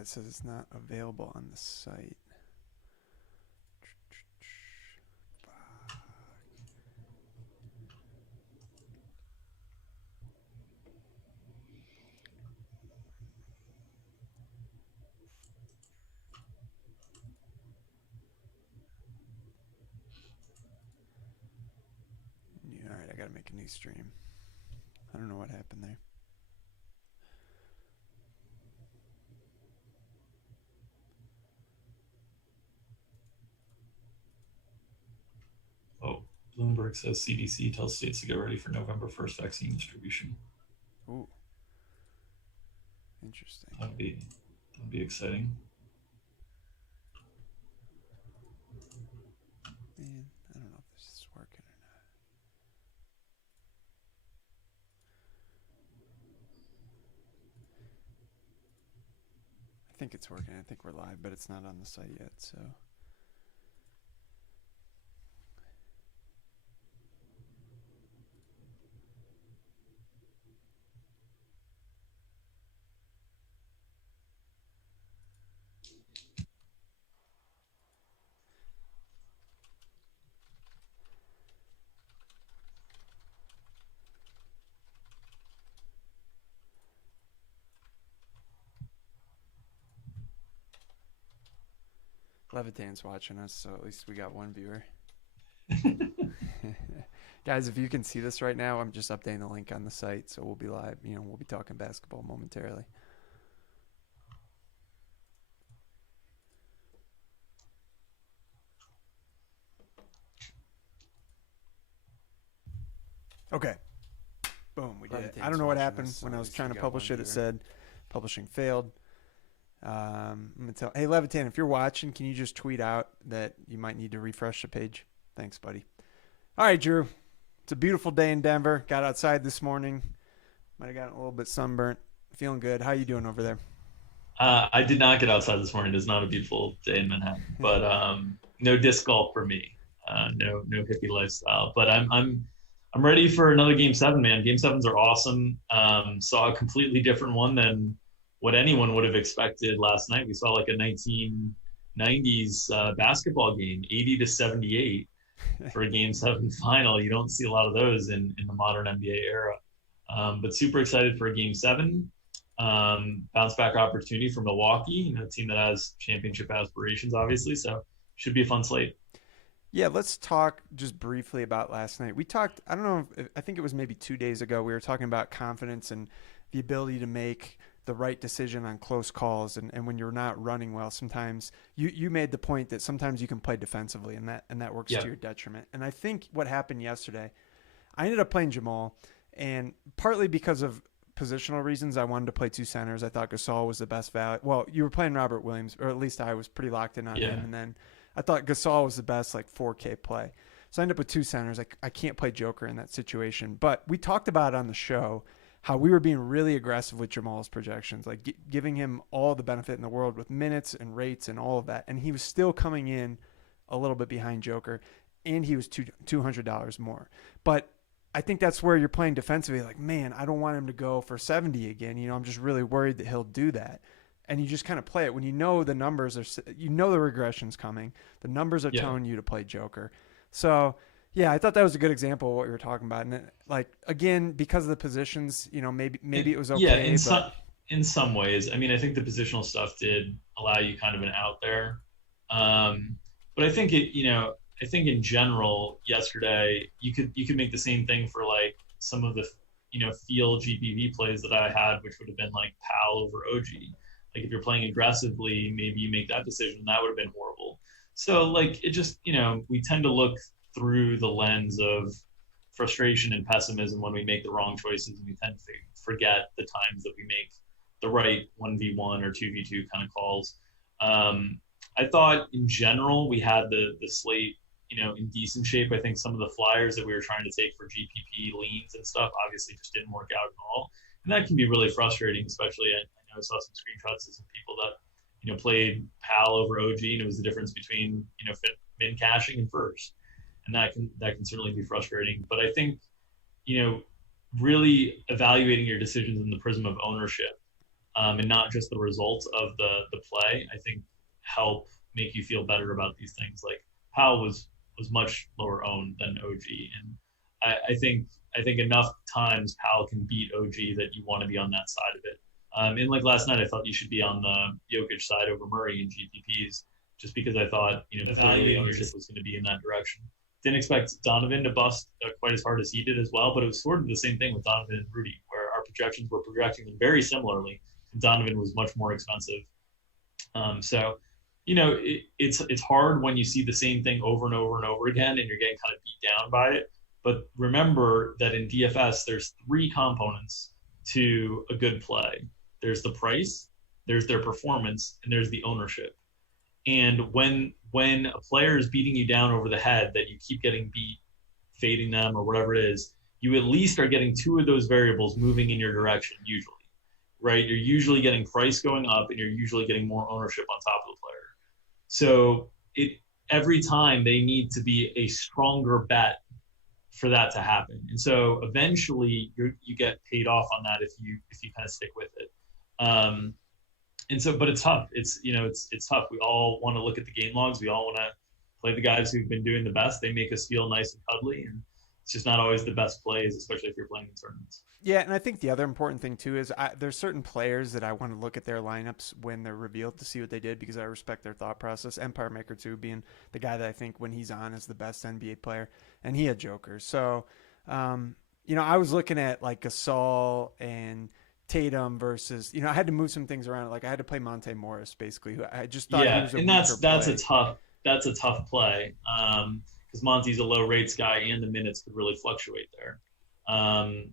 Yeah, it says it's not available on the site. All right, I got to make a new stream. I don't know what happened there. Oh, Bloomberg says CDC tells states to get ready for November 1st vaccine distribution. Ooh, interesting. That'd be exciting. Man, I don't know if this is working or not. I think it's working. I think we're live, but it's not on the site yet, so. Levitan's watching us, so at least we got one viewer. Guys, if you can see this right now, I'm just updating the link on the site, so we'll be live. We'll be talking basketball momentarily. Okay. Boom, we did it. I don't know what happened when I was trying to publish it. It said publishing failed. I'm gonna tell. Hey, Levitan, if you're watching, can you just tweet out that you might need to refresh the page? Thanks, buddy. All right, Drew. It's a beautiful day in Denver. Got outside this morning. Might have gotten a little bit sunburnt. Feeling good. How you doing over there? I did not get outside this morning. It's not a beautiful day in Manhattan, but no disc golf for me. No hippie lifestyle. But I'm ready for another Game 7, man. Game 7s are awesome. Saw a completely different one than what anyone would have expected last night. We saw like a 1990s basketball game, 80-78 for a Game 7 final. You don't see a lot of those in the modern NBA era. But super excited for a Game 7. Bounce back opportunity for Milwaukee, a team that has championship aspirations, obviously. So should be a fun slate. Yeah, let's talk just briefly about last night. We talked, I don't know, I think it was maybe 2 days ago, we were talking about confidence and the ability to make the right decision on close calls. And when you're not running well, sometimes you made the point that sometimes you can play defensively and that works Yeah. to your detriment. And I think what happened yesterday, I ended up playing Jamal, and partly because of positional reasons, I wanted to play two centers. I thought Gasol was the best value. Well, you were playing Robert Williams, or at least I was pretty locked in on Yeah. him. And then I thought Gasol was the best, like 4K play. So I ended up with two centers. I can't play Joker in that situation. But we talked about it on the show how we were being really aggressive with Jamal's projections, like giving him all the benefit in the world with minutes and rates and all of that. And he was still coming in a little bit behind Joker, and he was $200 more. But I think that's where you're playing defensively. Like, man, I don't want him to go for 70 again. I'm just really worried that he'll do that. And you just kind of play it when you know the numbers are, the regression's coming. The numbers are Yeah. telling you to play Joker. So, yeah, I thought that was a good example of what we were talking about. And like, again, because of the positions, maybe it was Yeah, okay, but in some ways. I mean, I think the positional stuff did allow you kind of an out there. But I think in general, yesterday you could make the same thing for like some of the field GPV plays that I had, which would have been like Pal over OG. Like if you're playing aggressively, maybe you make that decision. That would have been horrible. So like it just we tend to look through the lens of frustration and pessimism when we make the wrong choices, and we tend to forget the times that we make the right 1v1 or 2v2 kind of calls. I thought in general we had the slate in decent shape. I think some of the flyers that we were trying to take for GPP leans and stuff obviously just didn't work out at all, and that can be really frustrating. Especially I know I saw some screenshots of some people that played Pal over OG, and it was the difference between min caching and first, and that can certainly be frustrating. But I think really evaluating your decisions in the prism of ownership. and not just the results of the play, I think help make you feel better about these things. Like Powell was much lower owned than OG, and I think enough times Powell can beat OG that you want to be on that side of it. And like last night, I thought you should be on the Jokic side over Murray in GPPs, just because I thought the value ownership was going to be in that direction. Didn't expect Donovan to bust quite as hard as he did as well, but it was sort of the same thing with Donovan and Rudy, where our projections were projecting them very similarly. And Donovan was much more expensive. So, it's hard when you see the same thing over and over and over again, and you're getting kind of beat down by it. But remember that in DFS, there's three components to a good play. There's the price, there's their performance, and there's the ownership. And when a player is beating you down over the head, that you keep getting beat, fading them or whatever it is, you at least are getting two of those variables moving in your direction usually, right? You're usually getting price going up, and you're usually getting more ownership on top of the player. So every time they need to be a stronger bet for that to happen. And so eventually you get paid off on that if you kind of stick with it. But it's tough. It's tough. We all want to look at the game logs. We all want to play the guys who've been doing the best. They make us feel nice and cuddly, and it's just not always the best plays, especially if you're playing in tournaments. Yeah, and I think the other important thing too is there's certain players that I want to look at their lineups when they're revealed to see what they did, because I respect their thought process. Empire Maker 2 being the guy that I think when he's on is the best NBA player, and he had jokers. So, I was looking at like Gasol and Tatum versus, I had to move some things around. Like I had to play Monte Morris basically, who I just thought he was a and that's a tough play because Monty's a low rates guy, and the minutes could really fluctuate there.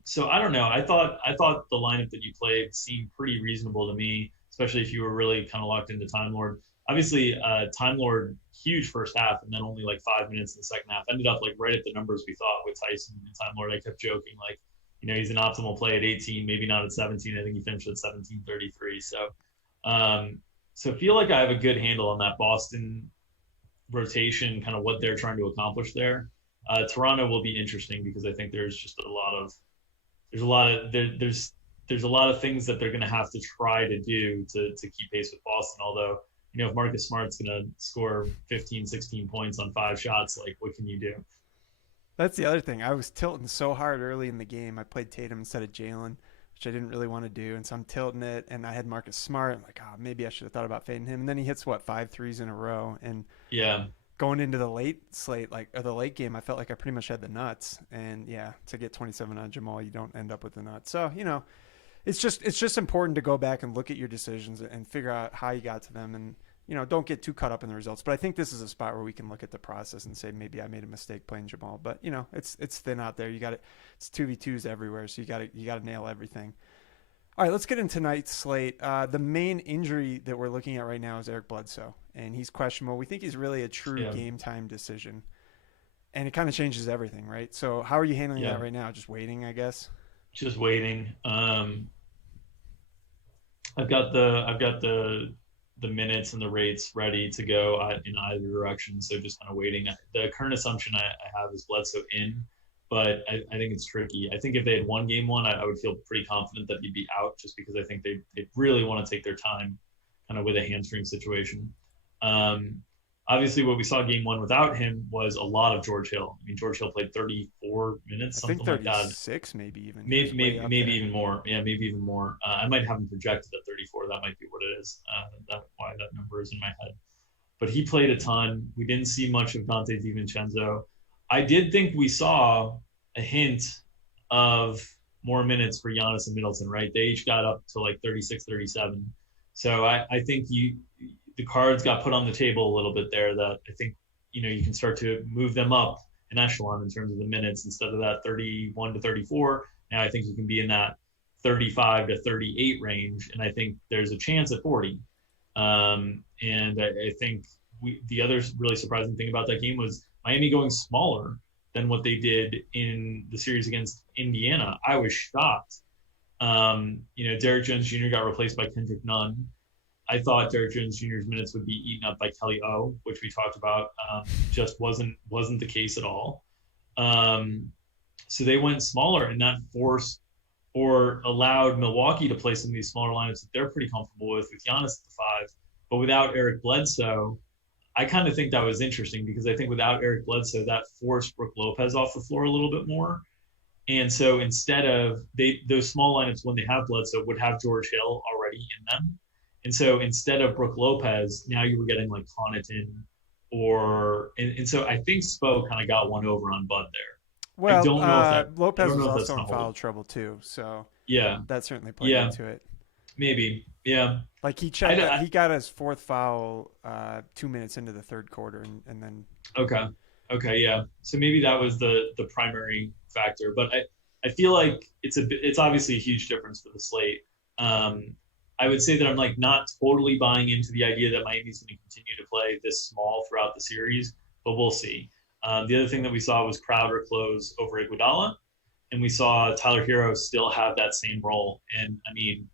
So I don't know. I thought the lineup that you played seemed pretty reasonable to me, especially if you were really kind of locked into Time Lord. Obviously, Time Lord, huge first half, and then only like 5 minutes in the second half. Ended up like right at the numbers we thought with Tyson and Time Lord. I kept joking like, he's an optimal play at 18, maybe not at 17. I think he finished at 17:33. So feel like I have a good handle on that Boston rotation, kind of what they're trying to accomplish there. Toronto will be interesting because I think there's a lot of things that they're going to have to try to do to keep pace with Boston. Although, if Marcus Smart's going to score 15, 16 points on 5 shots, like what can you do? That's the other thing. I was tilting so hard early in the game. I played Tatum instead of Jalen, which I didn't really want to do. And so I'm tilting it, and I had Marcus Smart. I'm like, maybe I should have thought about fading him. And then he hits, 5 threes in a row. And yeah, going into the late slate, or the late game, I felt like I pretty much had the nuts. And yeah, to get 27 on Jamal, you don't end up with the nuts. So, it's just important to go back and look at your decisions and figure out how you got to them, and don't get too caught up in the results. But I think this is a spot where we can look at the process and say maybe I made a mistake playing Jamal. But it's thin out there. It's 2v2s everywhere, so you got to nail everything. All right, let's get into tonight's slate. The main injury that we're looking at right now is Eric Bledsoe, and he's questionable. We think he's really a true game time decision, and it kind of changes everything, right? So how are you handling that right now? Just waiting, I guess. Just waiting. I've got the minutes and the rates ready to go in either direction. So just kind of waiting. The current assumption I have is Bledsoe in, but I think it's tricky. I think if they had won game one, I would feel pretty confident that he'd be out, just because I think they really want to take their time kind of with a hamstring situation. Obviously, what we saw game one without him was a lot of George Hill. I mean, George Hill played 34 minutes, something like that. 36, maybe even. Maybe even more. Yeah, maybe even more. I might have him projected at 34. That might be what it is. That's why that number is in my head. But he played a ton. We didn't see much of Dante DiVincenzo. I did think we saw a hint of more minutes for Giannis and Middleton, right? They each got up to like 36, 37. So I think the cards got put on the table a little bit there, that I think, you can start to move them up an echelon in terms of the minutes. Instead of that 31 to 34, now I think you can be in that 35 to 38 range. And I think there's a chance at 40. And I think the other really surprising thing about that game was Miami going smaller than what they did in the series against Indiana. I was shocked. Derrick Jones Jr. got replaced by Kendrick Nunn. I thought Derrick Jones Jr.'s minutes would be eaten up by Kelly O, which we talked about. Just wasn't the case at all. So they went smaller, and that forced or allowed Milwaukee to play some of these smaller lineups that they're pretty comfortable with Giannis at the five, but without Eric Bledsoe. I kind of think that was interesting because I think without Eric Bledsoe, that forced Brook Lopez off the floor a little bit more. And so instead of those small lineups when they have Bledsoe would have George Hill already in them. And so instead of Brook Lopez, now you were getting like Connaughton and so I think Spo kind of got one over on Bud there. I Well, don't know if that I Lopez don't was know if that's also in gonna foul hold. trouble too, so Yeah, that certainly played yeah, into it. maybe. Yeah. Like I he got his fourth foul 2 minutes into the third quarter, and then okay. Okay, yeah. So maybe that was the primary factor, but I feel like it's obviously a huge difference for the slate. Um, I would say that I'm like not totally buying into the idea that Miami's going to continue to play this small throughout the series, but we'll see. The other thing that we saw was Crowder close over Iguodala, and we saw Tyler Hero still have that same role. And I mean,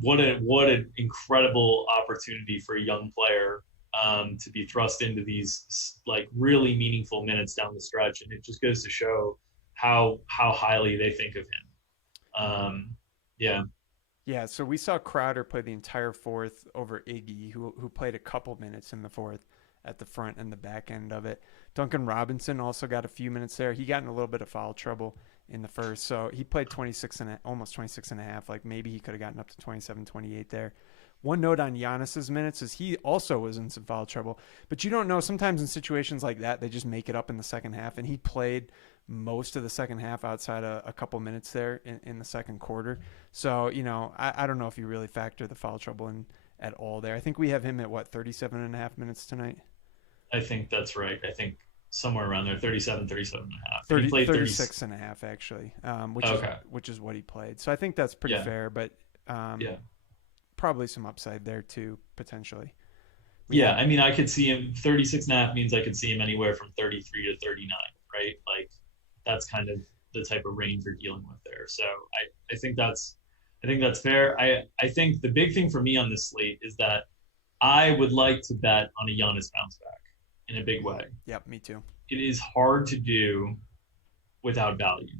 what an incredible opportunity for a young player to be thrust into these like really meaningful minutes down the stretch, and it just goes to show how highly they think of him. Yeah, yeah. So we saw Crowder play the entire fourth over Iggy, who played a couple minutes in the fourth at the front and the back end of it. Duncan Robinson also got a few minutes there. He got in a little bit of foul trouble in the first, so he played 26 and almost 26 and a half. Like maybe he could have gotten up to 27, 28 there. One note on Giannis's minutes is he also was in some foul trouble, but you don't know. Sometimes in situations like that, they just make it up in the second half, and he played most of the second half outside a couple minutes there in the second quarter. So, I don't know if you really factor the foul trouble in at all there. I think we have him at 37 and a half minutes tonight. I think that's right. I think somewhere around there, 37, 37 and a half. He 30, played 30. 36 and a half actually, Okay. which is what he played. So I think that's pretty Yeah. fair, but Yeah. probably some upside there too, potentially. We Yeah. have, I mean, I could see him 36 and a half means I could see him anywhere from 33 to 39, right? Like that's kind of the type of range you're dealing with there. So I think that's fair. I think the big thing for me on this slate is that I would like to bet on a Giannis bounce back in a big way. yep, me too. It is hard to do without value.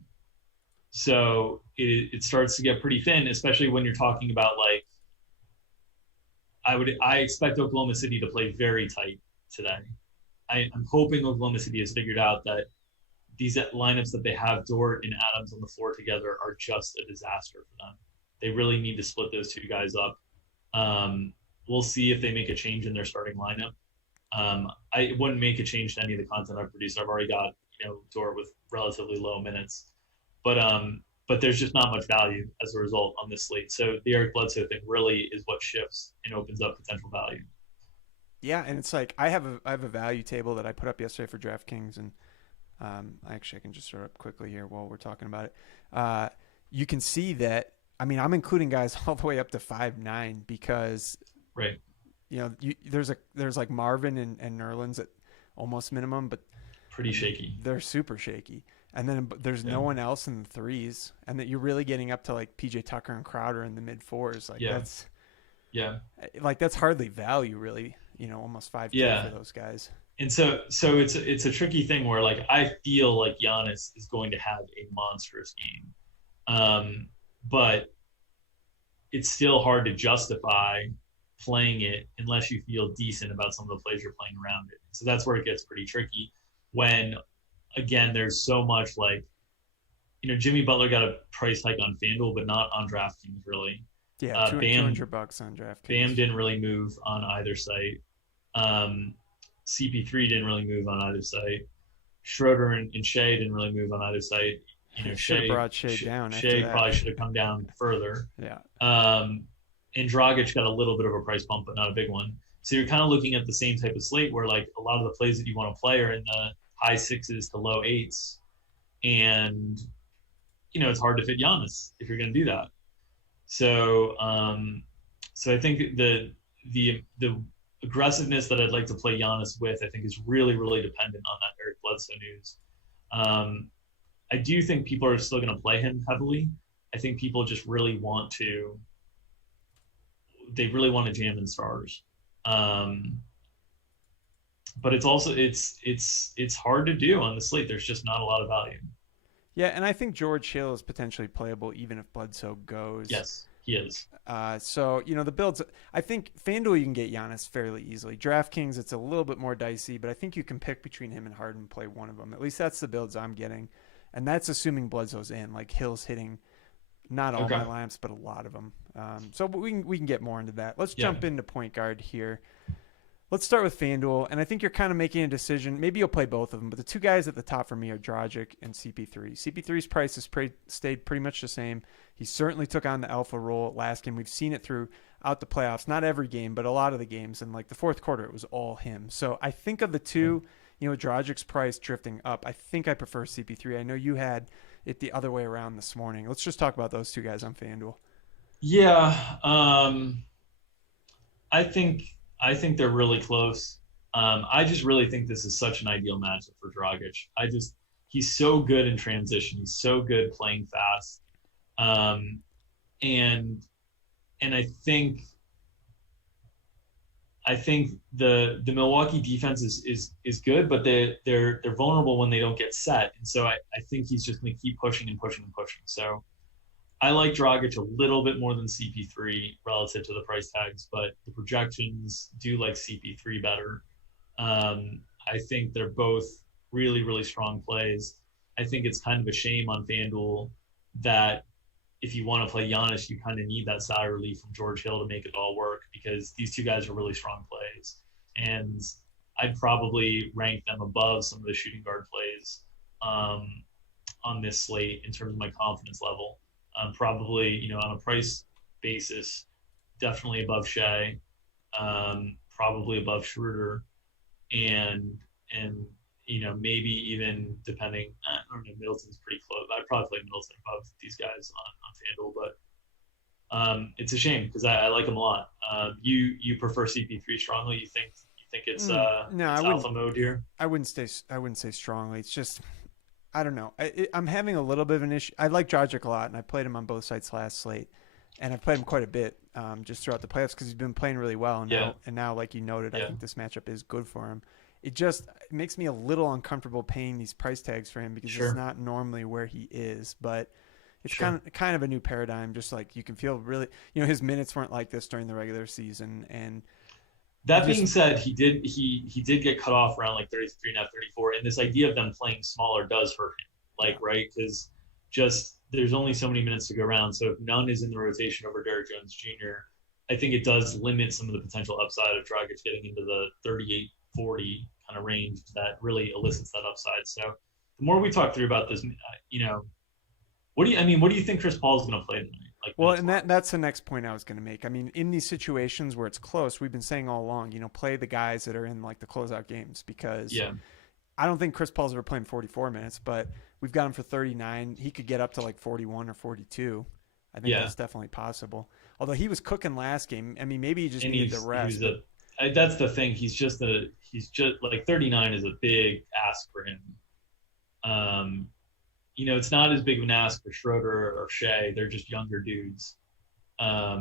So it starts to get pretty thin, especially when you're talking about like I expect Oklahoma City to play very tight today. I'm hoping Oklahoma City has figured out that these lineups that they have Dort and Adams on the floor together are just a disaster for them. They really need to split those two guys up. We'll see if they make a change in their starting lineup. I wouldn't make a change to any of the content I've produced. I've already got Dort with relatively low minutes, but there's just not much value as a result on this slate. So the Eric Bledsoe thing really is what shifts and opens up potential value. Yeah, and it's like I have a value table that I put up yesterday for DraftKings, and actually I can just throw it up quickly here while we're talking about it. You can see that. I mean, I'm including guys all the way up to 5'9" because Right. there's like Marvin and Nerlens at almost minimum, but Pretty shaky. they're super shaky. And then there's no one else in the threes, and that you're really getting up to like PJ Tucker and Crowder in the mid fours. Like Yeah. that's hardly value really. Almost 5K Yeah. for those guys. And so it's a tricky thing where like I feel like Giannis is going to have a monstrous game, but it's still hard to justify playing it unless you feel decent about some of the plays you're playing around it. So that's where it gets pretty tricky. When again, there's so much like Jimmy Butler got a price hike on FanDuel, but not on DraftKings really. Yeah, Bam, $200 on DraftKings. Bam didn't really move on either site. CP3 didn't really move on either site. Schroeder and Shea didn't really move on either site. Should have brought Shea down. Shea after probably that. should have come down further. Yeah. And Dragic got a little bit of a price bump, but not a big one. So you're kind of looking at the same type of slate where like a lot of the plays that you want to play are in the high sixes to low eights, and it's hard to fit Giannis if you're going to do that. So I think the aggressiveness that I'd like to play Giannis with, I think, is really, really dependent on that Eric Bledsoe news. I do think people are still going to play him heavily. I think people just really want to jam in stars. But it's also it's hard to do on the slate. There's just not a lot of value. Yeah, and I think George Hill is potentially playable even if Bledsoe goes. Yes, he is. So the builds. I think FanDuel you can get Giannis fairly easily. DraftKings it's a little bit more dicey, but I think you can pick between him and Harden, play one of them. At least that's the builds I'm getting, and that's assuming Bledsoe's in. Like Hill's hitting not all Okay. my lamps, but a lot of them. So we can get more into that. Let's Yeah. jump into point guard here. Let's start with FanDuel, and I think you're kind of making a decision. Maybe you'll play both of them, but the two guys at the top for me are Dragic and CP3. CP3's price has stayed pretty much the same. He certainly took on the alpha role last game. We've seen it throughout the playoffs, not every game, but a lot of the games. And like the fourth quarter, it was all him. So I think of the two, Dragic's price drifting up. I think I prefer CP3. I know you had it the other way around this morning. Let's just talk about those two guys on FanDuel. Yeah. I think they're really close. I just really think this is such an ideal matchup for Dragic. He's so good in transition. He's so good playing fast. Um, and and I think the Milwaukee defense is good, but they're vulnerable when they don't get set. And so I think he's just going to keep pushing and pushing and pushing. So I like Dragic a little bit more than CP3 relative to the price tags, but the projections do like CP3 better. I think they're both really, really strong plays. I think it's kind of a shame on FanDuel that if you want to play Giannis, you kind of need that salary relief from George Hill to make it all work because these two guys are really strong plays. And I'd probably rank them above some of the shooting guard plays on this slate in terms of my confidence level. Probably, on a price basis, definitely above Shea, probably above Schroeder, and maybe even depending. I don't know, Middleton's pretty close. I'd probably play Middleton above these guys on FanDuel, but it's a shame because I like him a lot. You prefer CP3 strongly? You think it's No, it's alpha mode here? I wouldn't say strongly. It's just I don't know. I'm having a little bit of an issue. I like Dragic a lot, and I played him on both sides last slate, and I've played him quite a bit just throughout the playoffs because he's been playing really well. And now, like you noted, I think this matchup is good for him. It makes me a little uncomfortable paying these price tags for him because it's not normally where he is, but it's kind of a new paradigm. Just like you can feel really, his minutes weren't like this during the regular season, and that being said, he did get cut off around like 33 and a half, 34, and this idea of them playing smaller does hurt him, right? Because just there's only so many minutes to go around. So if none is in the rotation over Derrick Jones Jr., I think it does limit some of the potential upside of Dragic getting into the 38, 40 kind of range that really elicits that upside. So the more we talk through about this, what do you think Chris Paul is going to play tonight? Well, and that's the next point I was going to make. I mean, in these situations where it's close, we've been saying all along, play the guys that are in like the closeout games because I don't think Chris Paul's ever playing 44 minutes, but we've got him for 39. He could get up to like 41 or 42. I think that's definitely possible. Although he was cooking last game. I mean, maybe he just needed the rest. That's the thing. He's just like 39 is a big ask for him. It's not as big of an ask for Schroeder or Shea. They're just younger dudes. I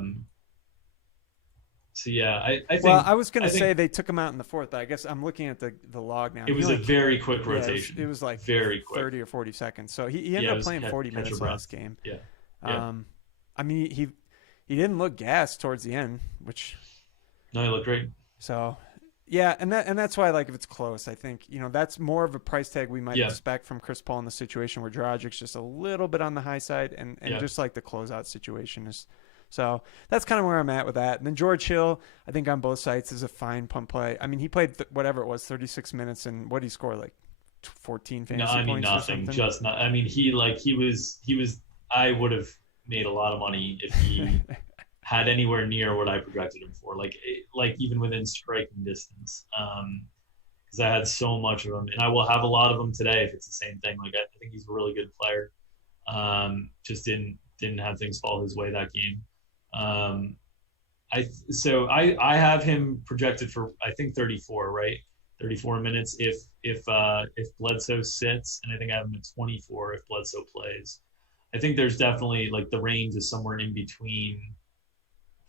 think. Well, I was going to say they took him out in the fourth, but I guess I'm looking at the log now. It was a very quick rotation. It was like very quick. 30 or 40 seconds. So he ended up playing 40 minutes last game. Yeah. I mean, he didn't look gassed towards the end, which. No, he looked great. So. Yeah, and that's why, like, if it's close, I think, that's more of a price tag we might expect from Chris Paul in the situation where Dragic's just a little bit on the high side and just like the closeout situation is. So that's kind of where I'm at with that. And then George Hill, I think on both sides is a fine pump play. I mean, he played whatever it was, 36 minutes, and what did he score, like 14 fantasy points? No, I mean, nothing. Just not. I mean, he was. I would have made a lot of money if he. Had anywhere near what I projected him for, like even within striking distance, because I had so much of him, and I will have a lot of them today if it's the same thing. Like I think he's a really good player. Just didn't have things fall his way that game. I have him projected for I think 34, right? 34 minutes if Bledsoe sits, and I think I have him at 24 if Bledsoe plays. I think there's definitely like the range is somewhere in between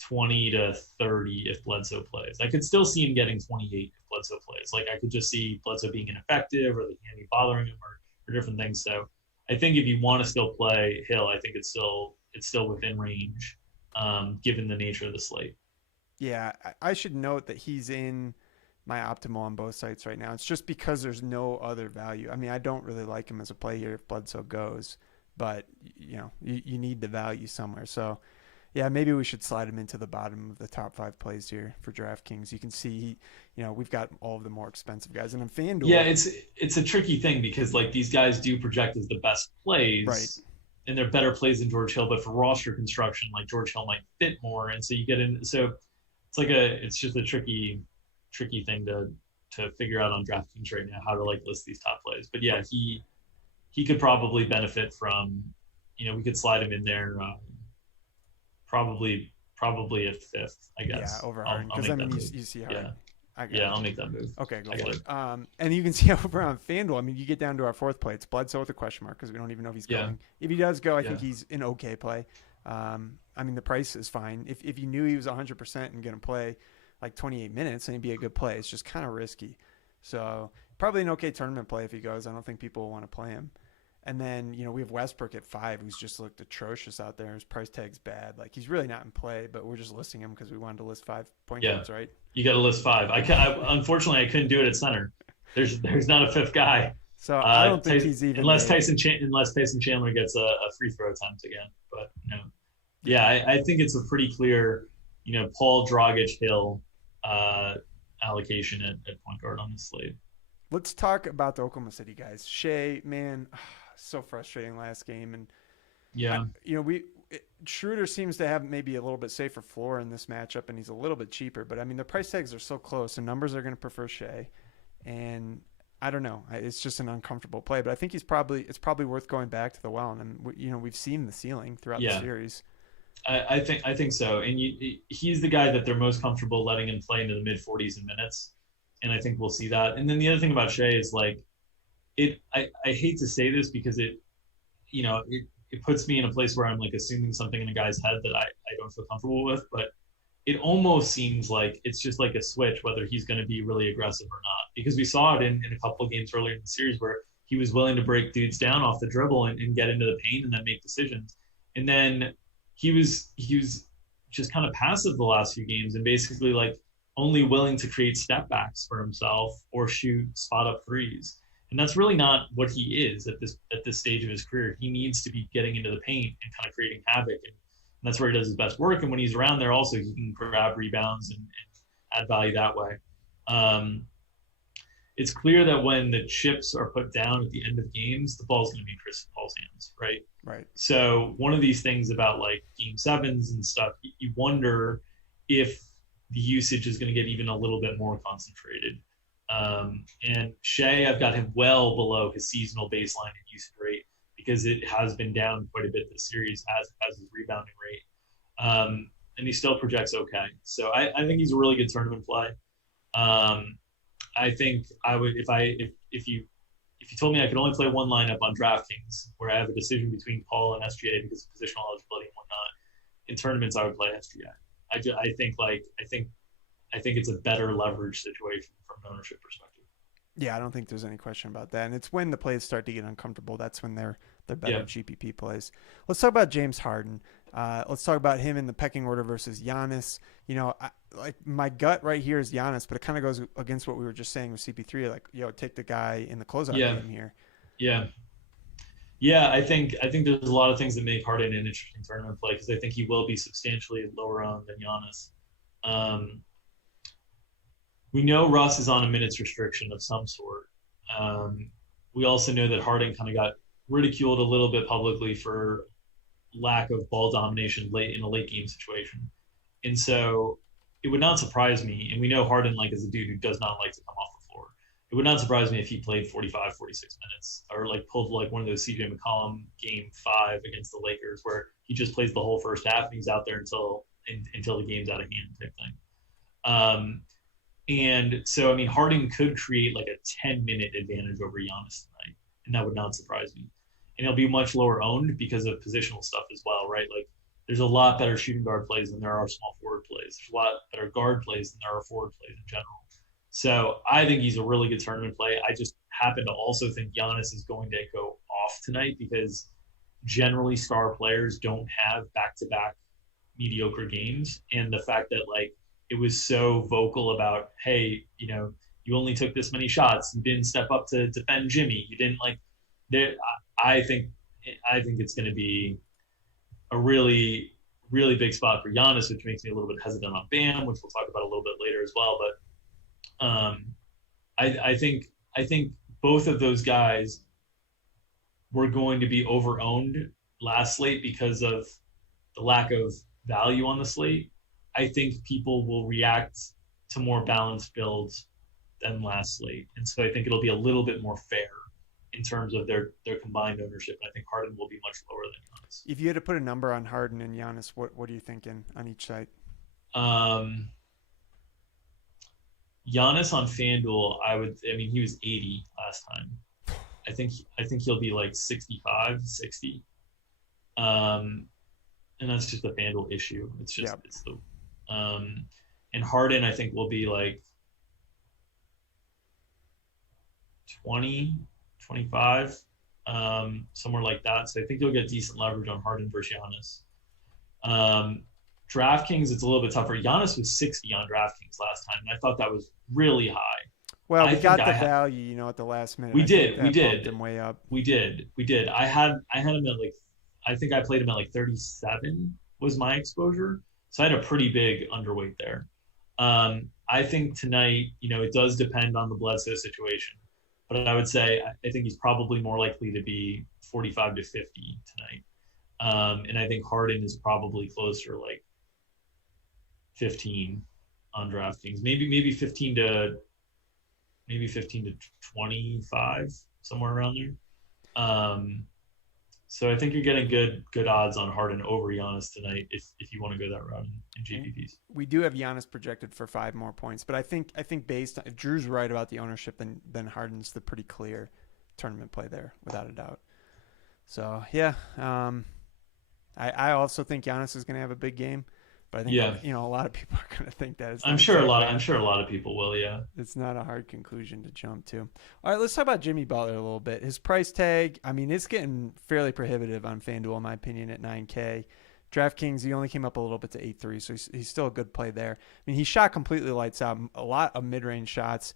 20 to 30 if Bledsoe plays. I could still see him getting 28 if Bledsoe plays. Like I could just see Bledsoe being ineffective or the hand bothering him or different things. So I think if you want to still play Hill, I think it's still within range, given the nature of the slate. Yeah, I should note that he's in my optimal on both sites right now. It's just because there's no other value. I mean, I don't really like him as a play here if Bledsoe goes, but you need the value somewhere. So yeah, maybe we should slide him into the bottom of the top 5 plays here for DraftKings. You can see, we've got all of the more expensive guys, and on Yeah, FanDuel, it's a tricky thing because like these guys do project as the best right? plays, and they're better plays than George Hill. But for roster construction, like George Hill might fit more, and so you get in. So it's just a tricky thing to figure out on DraftKings right now how to like list these top plays. But yeah, he could probably benefit from, we could slide him in there, probably at fifth, I Yeah, guess. over Harden I'll because I make mean that move. you see Yeah, Harden. I got yeah, it. I'll make that move. Okay, go I for get it. it. And you can see over on FanDuel. I mean, you get down to our 4th play. It's Bledsoe with a question mark because we don't even know if he's Yeah, going. If he does go, I yeah, think he's an okay play. I mean, the price is fine. If you knew he was 100% and going to play like 28 minutes, then he'd be a good play. It's just kind of risky. So probably an okay tournament play if he goes. I don't think people will want to play him. And then, we have Westbrook at 5, who's just looked atrocious out there. His price tag's bad. Like, he's really not in play, but we're just listing him because we wanted to list 5 point yeah. guards, right? You got to list five. Unfortunately I couldn't do it at center. There's not a fifth guy. So I don't think he's even Unless Tyson Chandler gets a free throw attempt again. But yeah, I think it's a pretty clear, Paul Dragic Hill allocation at point guard on the slate. Let's talk about the Oklahoma City guys. Shea, man, so frustrating last game, and Yeah, Schroeder seems to have maybe a little bit safer floor in this matchup, and he's a little bit cheaper. But I mean, the price tags are so close, and numbers are going to prefer Shea, and I don't know. It's just an uncomfortable play, but I think it's probably worth going back to the well, and we've seen the ceiling throughout the yeah. series. I think so. And he's the guy that they're most comfortable letting him play into the mid 40s in minutes, and I think we'll see that. And then the other thing about Shea is like I hate to say this because it puts me in a place where I'm like assuming something in a guy's head that I don't feel comfortable with, but it almost seems like it's just like a switch whether he's going to be really aggressive or not, because we saw it in a couple of games earlier in the series where he was willing to break dudes down off the dribble and get into the paint and then make decisions. And then he was just kind of passive the last few games and basically like only willing to create step backs for himself or shoot spot up threes. And that's really not what he is at this stage of his career. He needs to be getting into the paint and kind of creating havoc, and that's where he does his best work. And when he's around there, also he can grab rebounds and add value that way. It's clear that when the chips are put down at the end of games, the ball's going to be in Chris Paul's hands, right? Right. So one of these things about like game sevens and stuff, you wonder if the usage is going to get even a little bit more concentrated. And Shea, I've got him well below his seasonal baseline and usage rate because it has been down quite a bit this series as his rebounding rate. And he still projects okay. So I think he's a really good tournament play. I think I would if you told me I could only play one lineup on DraftKings where I have a decision between Paul and SGA because of positional eligibility and whatnot, in tournaments I would play SGA. I think it's a better leverage situation from an ownership perspective. Yeah, I don't think there's any question about that. And it's when the plays start to get uncomfortable. That's when they're better GPP plays. Let's talk about James Harden. Let's talk about him in the pecking order versus Giannis. Like my gut right here is Giannis, but it kind of goes against what we were just saying with CP3. Like, take the guy in the closeout game here. Yeah. Yeah, I think there's a lot of things that make Harden an interesting tournament play because I think he will be substantially lower owned than Giannis. We know Russ is on a minutes restriction of some sort. We also know that Harden kind of got ridiculed a little bit publicly for lack of ball domination late in a late game situation. And so it would not surprise me, and we know Harden like is a dude who does not like to come off the floor. It would not surprise me if he played 45, 46 minutes or like pulled like one of those CJ McCollum game 5 against the Lakers where he just plays the whole first half and he's out there until the game's out of hand type thing. And so, I mean, Harden could create like a 10-minute advantage over Giannis tonight, and that would not surprise me. And he'll be much lower owned because of positional stuff as well, right? Like, there's a lot better shooting guard plays than there are small forward plays. There's a lot better guard plays than there are forward plays in general. So I think he's a really good tournament play. I just happen to also think Giannis is going to go off tonight because generally star players don't have back-to-back mediocre games, and the fact that like it was so vocal about, hey, you only took this many shots, you didn't step up to defend Jimmy, you didn't like. There, I think it's going to be a really really big spot for Giannis, which makes me a little bit hesitant on Bam, which we'll talk about a little bit later as well. But I think both of those guys were going to be over-owned last slate because of the lack of value on the slate. I think people will react to more balanced builds than last slate, and so I think it'll be a little bit more fair in terms of their combined ownership. And I think Harden will be much lower than Giannis. If you had to put a number on Harden and Giannis, what are you thinking on each site? Giannis on FanDuel, he was 80 last time. I think he'll be like 65, 60. And that's just a FanDuel issue. It's just it's the and Harden I think will be like 20, 25, somewhere like that. So I think you'll get decent leverage on Harden versus Giannis. DraftKings, it's a little bit tougher. Giannis was 60 on DraftKings last time, and I thought that was really high. Well, we got the value, at the last minute. We did. Bumped him way up. We did. I had him at like, I think I played him at like 37 was my exposure. So I had a pretty big underweight there. I think tonight, it does depend on the Bledsoe situation. But I would say I think he's probably more likely to be 45 to 50 tonight. And I think Harden is probably closer like 15 on DraftKings. Maybe 15 to 25, somewhere around there. So I think you're getting good odds on Harden over Giannis tonight if you want to go that route in GPPs. We do have Giannis projected for 5 more points, but I think based on, if Drew's right about the ownership, then Harden's the pretty clear tournament play there without a doubt. So yeah, I also think Giannis is going to have a big game. But I think a lot of people are going to think that. I'm sure a lot of people will. Yeah, it's not a hard conclusion to jump to. All right, let's talk about Jimmy Butler a little bit. His price tag, it's getting fairly prohibitive on FanDuel, in my opinion, at $9K. DraftKings, he only came up a little bit to 8.3, so he's still a good play there. He shot completely lights out, a lot of mid-range shots.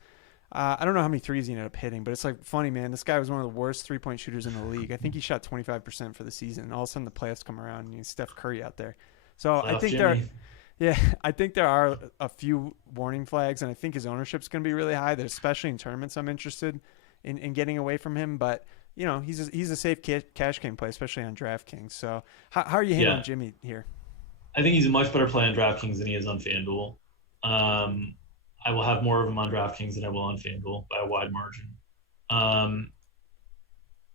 I don't know how many threes he ended up hitting, but it's like funny, man. This guy was one of the worst three-point shooters in the league. I think he shot 25% for the season, and all of a sudden the playoffs come around and he's Steph Curry out there. So I think there are a few warning flags, and I think his ownership's going to be really high. That especially in tournaments, I'm interested in getting away from him. But he's a safe cash game play, especially on DraftKings. So how are you handling Jimmy here? I think he's a much better play on DraftKings than he is on FanDuel. I will have more of him on DraftKings than I will on FanDuel by a wide margin.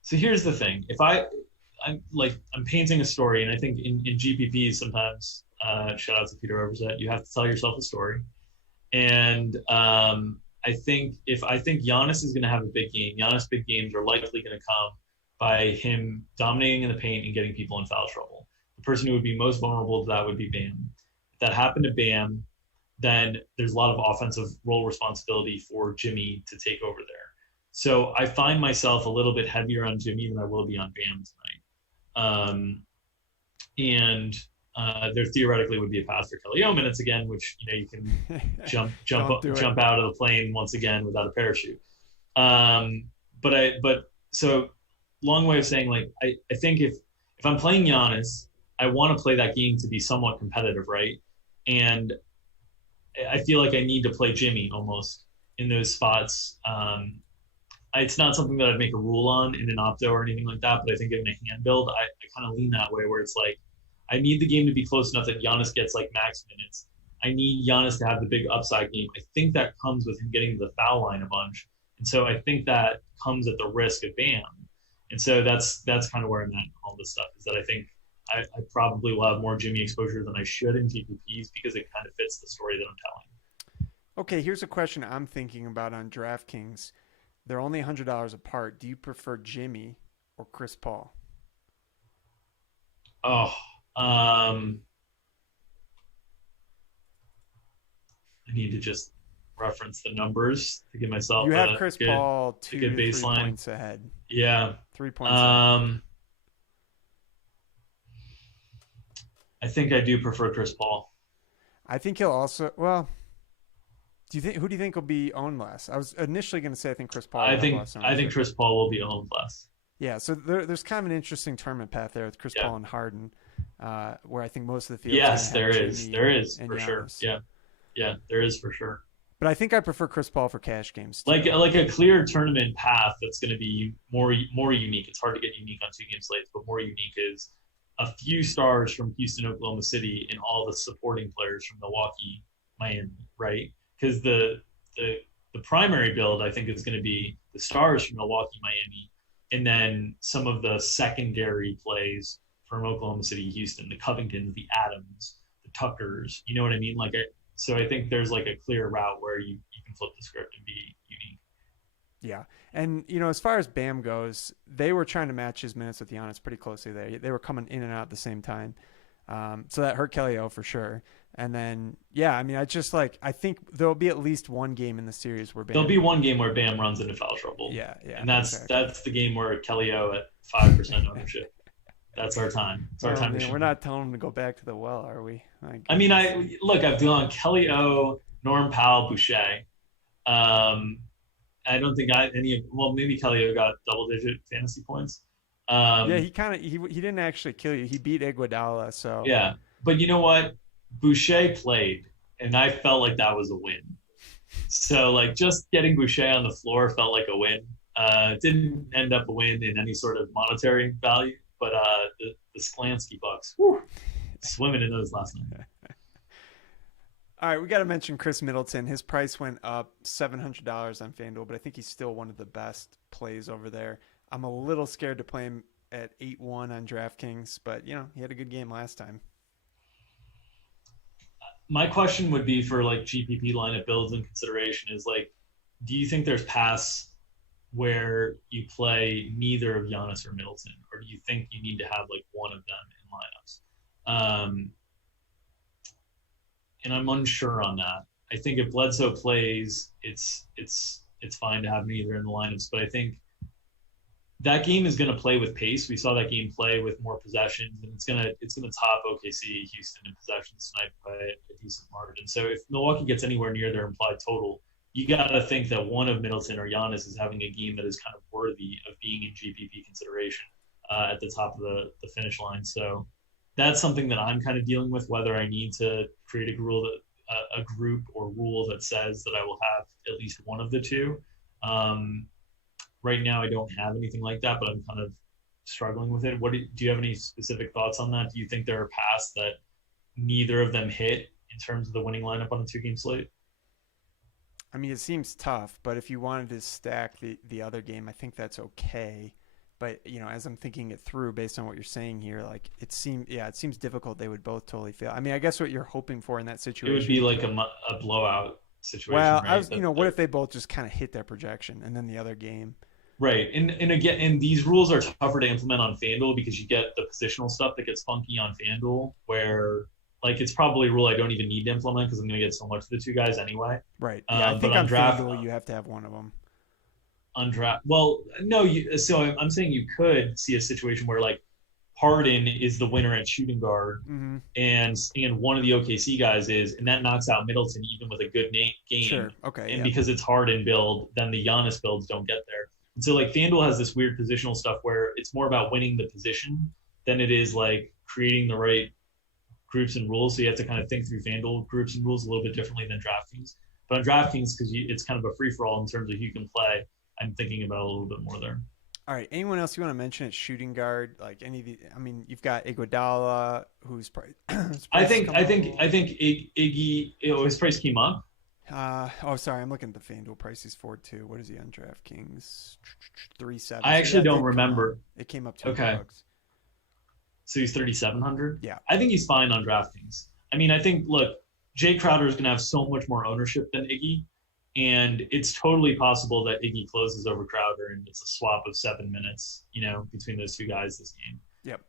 So here's the thing: I'm painting a story, and I think in GPPs sometimes, shout out to Peter Overzet, you have to tell yourself a story. And I think Giannis is going to have a big game. Giannis' big games are likely going to come by him dominating in the paint and getting people in foul trouble. The person who would be most vulnerable to that would be Bam. If that happened to Bam, then there's a lot of offensive role responsibility for Jimmy to take over there. So I find myself a little bit heavier on Jimmy than I will be on Bam tonight. There theoretically would be a pass for Kelly O minutes again, which you can jump out of the plane once again without a parachute. So long way of saying, like, I think if I'm playing Giannis, I want to play that game to be somewhat competitive, right? And I feel like I need to play Jimmy almost in those spots. It's not something that I'd make a rule on in an opto or anything like that, but I think in a hand build, I kind of lean that way, where it's like, I need the game to be close enough that Giannis gets like max minutes. I need Giannis to have the big upside game. I think that comes with him getting to the foul line a bunch. And so I think that comes at the risk of Bam. And so that's kind of where I'm at in all this stuff, is that I think I probably will have more Jimmy exposure than I should in GPPs because it kind of fits the story that I'm telling. Okay, here's a question I'm thinking about on DraftKings. They're only $100 apart. Do you prefer Jimmy or Chris Paul? I need to just reference the numbers to give myself You have a Chris good Paul a good 3 baseline. points ahead. Yeah. 3 points ahead. I think I do prefer Chris Paul. I think he'll also. Well, who do you think will be owned less? I was initially going to say I think Chris Paul will have less I ownership. think Chris Paul will be owned less. Yeah, so there's kind of an interesting tournament path there with Chris Yeah. Paul and Harden, where I think most of the field. Yes, there is. Jimmy There is and for sure. Giannis. Yeah. Yeah, there is for sure. But I think I prefer Chris Paul for cash games too. Like a clear tournament path that's going to be more unique. It's hard to get unique on 2 game slates, but more unique is a few stars from Houston, Oklahoma City, and all the supporting players from Milwaukee, Miami, right? Because the primary build I think is going to be the stars from Milwaukee, Miami, and then some of the secondary plays from Oklahoma City, Houston, the Covingtons, the Adams, the Tuckers. You know what I mean? So I think there's like a clear route where you can flip the script and be unique. Yeah. And, as far as Bam goes, they were trying to match his minutes with Giannis pretty closely there. They were coming in and out at the same time. So that hurt Kelly O for sure. And then, yeah, I mean, I think there'll be at least one game in the series where Bam. There'll be one game where Bam runs into foul trouble. Yeah. And that's the game where Kelly O at 5% ownership. That's our time. It's our time. We're not telling him to go back to the well, are we? I've gone Kelly O, Norm Powell, Boucher. I don't think maybe Kelly O got double-digit fantasy points. Yeah, he didn't actually kill you. He beat Iguodala, so. Yeah, but you know what? Boucher played, and I felt like that was a win. So, just getting Boucher on the floor felt like a win. Didn't end up a win in any sort of monetary value, but the Sklansky Bucks, swimming in those last night. All right, we got to mention Chris Middleton. His price went up $700 on FanDuel, but I think he's still one of the best plays over there. I'm a little scared to play him at 8-1 on DraftKings, but he had a good game last time. My question would be for GPP lineup builds in consideration is do you think there's paths where you play neither of Giannis or Middleton, or do you think you need to have one of them in lineups? And I'm unsure on that. I think if Bledsoe plays, it's fine to have neither in the lineups, but I think that game is going to play with pace. We saw that game play with more possessions, and it's gonna top OKC, Houston in possessions sniped by a decent margin. So if Milwaukee gets anywhere near their implied total, you got to think that one of Middleton or Giannis is having a game that is kind of worthy of being in GPP consideration at the top of the finish line. So that's something that I'm kind of dealing with, whether I need to create a group or rule that says that I will have at least one of the two. Right now, I don't have anything like that, but I'm kind of struggling with it. Do you have any specific thoughts on that? Do you think there are paths that neither of them hit in terms of the winning lineup on a 2-game slate? I mean, it seems tough, but if you wanted to stack the other game, I think that's okay. But, as I'm thinking it through based on what you're saying here, it seems difficult. They would both totally fail. I mean, I guess what you're hoping for in that situation. It would be a blowout situation. Well, right? What if they both just kind of hit their projection and then the other game? Right. And these rules are tougher to implement on FanDuel because you get the positional stuff that gets funky on FanDuel where it's probably a rule I don't even need to implement because I'm going to get so much of the two guys anyway. Right. Yeah, I think on FanDuel you have to have one of them. On draft. Well, no. So I'm saying you could see a situation where Harden is the winner at shooting guard, mm-hmm. and one of the OKC guys is, and that knocks out Middleton even with a good game. Sure. Okay. And because it's Harden build, then the Giannis builds don't get there. And so FanDuel has this weird positional stuff where it's more about winning the position than it is creating the right groups and rules. So you have to kind of think through FanDuel groups and rules a little bit differently than DraftKings. But on DraftKings, because it's kind of a free for all in terms of who you can play, I'm thinking about a little bit more there. All right. Anyone else you want to mention at shooting guard? Any of the? I mean, you've got Iguodala, who's probably. I think Iggy. His price came up. Sorry. I'm looking at the FanDuel price. He's 4.2. What is he on DraftKings? 3.7. I actually don't remember. It came up $2. So he's 3,700. Yeah. I think he's fine on DraftKings. I mean, I think Jay Crowder is going to have so much more ownership than Iggy. And it's totally possible that Iggy closes over Crowder and it's a swap of 7 minutes, between those two guys this game. Yep.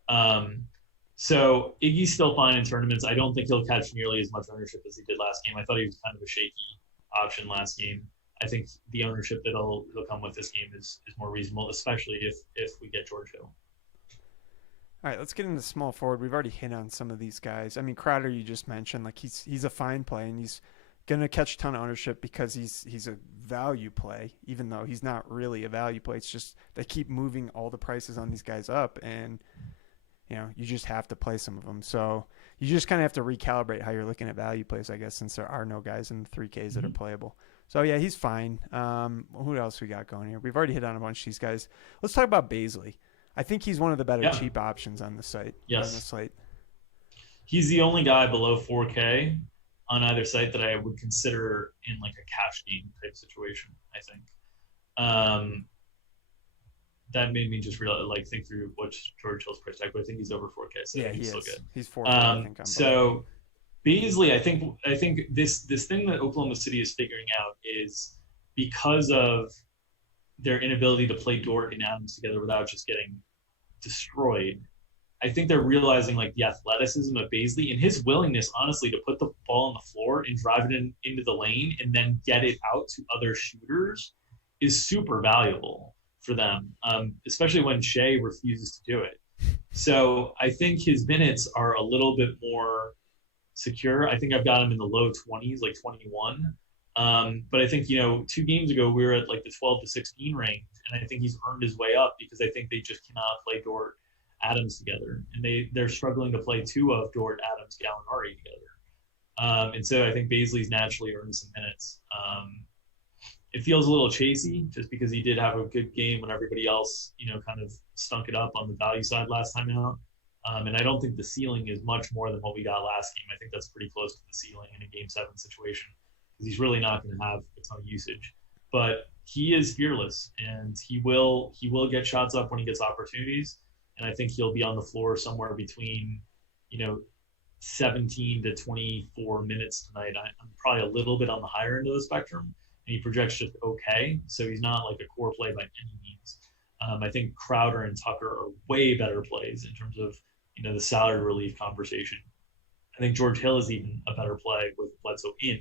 So Iggy's still fine in tournaments. I don't think he'll catch nearly as much ownership as he did last game. I thought he was kind of a shaky option last game. I think the ownership that he'll come with this game is more reasonable, especially if we get George Hill. All right, let's get into small forward. We've already hit on some of these guys. I mean, Crowder, you just mentioned, like he's a fine play, and he's gonna catch a ton of ownership because he's a value play, even though he's not really a value play. It's just they keep moving all the prices on these guys up, and you just have to play some of them. So you just kind of have to recalibrate how you're looking at value plays, I guess, since there are no guys in the 3Ks that are playable. So yeah, he's fine. Who else we got going here? We've already hit on a bunch of these guys. Let's talk about Baisley. I think he's one of the better cheap options on the site. Yes. On the slate. He's the only guy below 4K on either site that I would consider in like a cash game type situation, I think. That made me just think through what's George Hill's price tag, but I think he's over 4K, so yeah, he's still is. good. He's 4K, I think. So Baisley, I think this thing that Oklahoma City is figuring out is because of their inability to play Dort and Adams together without just getting destroyed. I think they're realizing like the athleticism of Baisley and his willingness, honestly, to put the ball on the floor and drive it into the lane and then get it out to other shooters is super valuable for them, especially when Shea refuses to do it. So I think his minutes are a little bit more secure. I think I've got him in the low 20s, like 21. But I think, 2 games ago, we were at like the 12 to 16 range, and I think he's earned his way up because I think they just cannot play Dort Adams together. And they're struggling to play 2 of Dort Adams Gallinari together. And so I think Baisley's naturally earned some minutes. It feels a little chasey just because he did have a good game when everybody else, kind of stunk it up on the value side last time out. And I don't think the ceiling is much more than what we got last game. I think that's pretty close to the ceiling in a Game 7 situation because he's really not going to have a ton of usage. But he is fearless, and he will get shots up when he gets opportunities. And I think he'll be on the floor somewhere between, 17 to 24 minutes tonight. I'm probably a little bit on the higher end of the spectrum. And he projects just okay, so he's not like a core play by any means. I think Crowder and Tucker are way better plays in terms of the salary relief conversation. I think George Hill is even a better play with Bledsoe in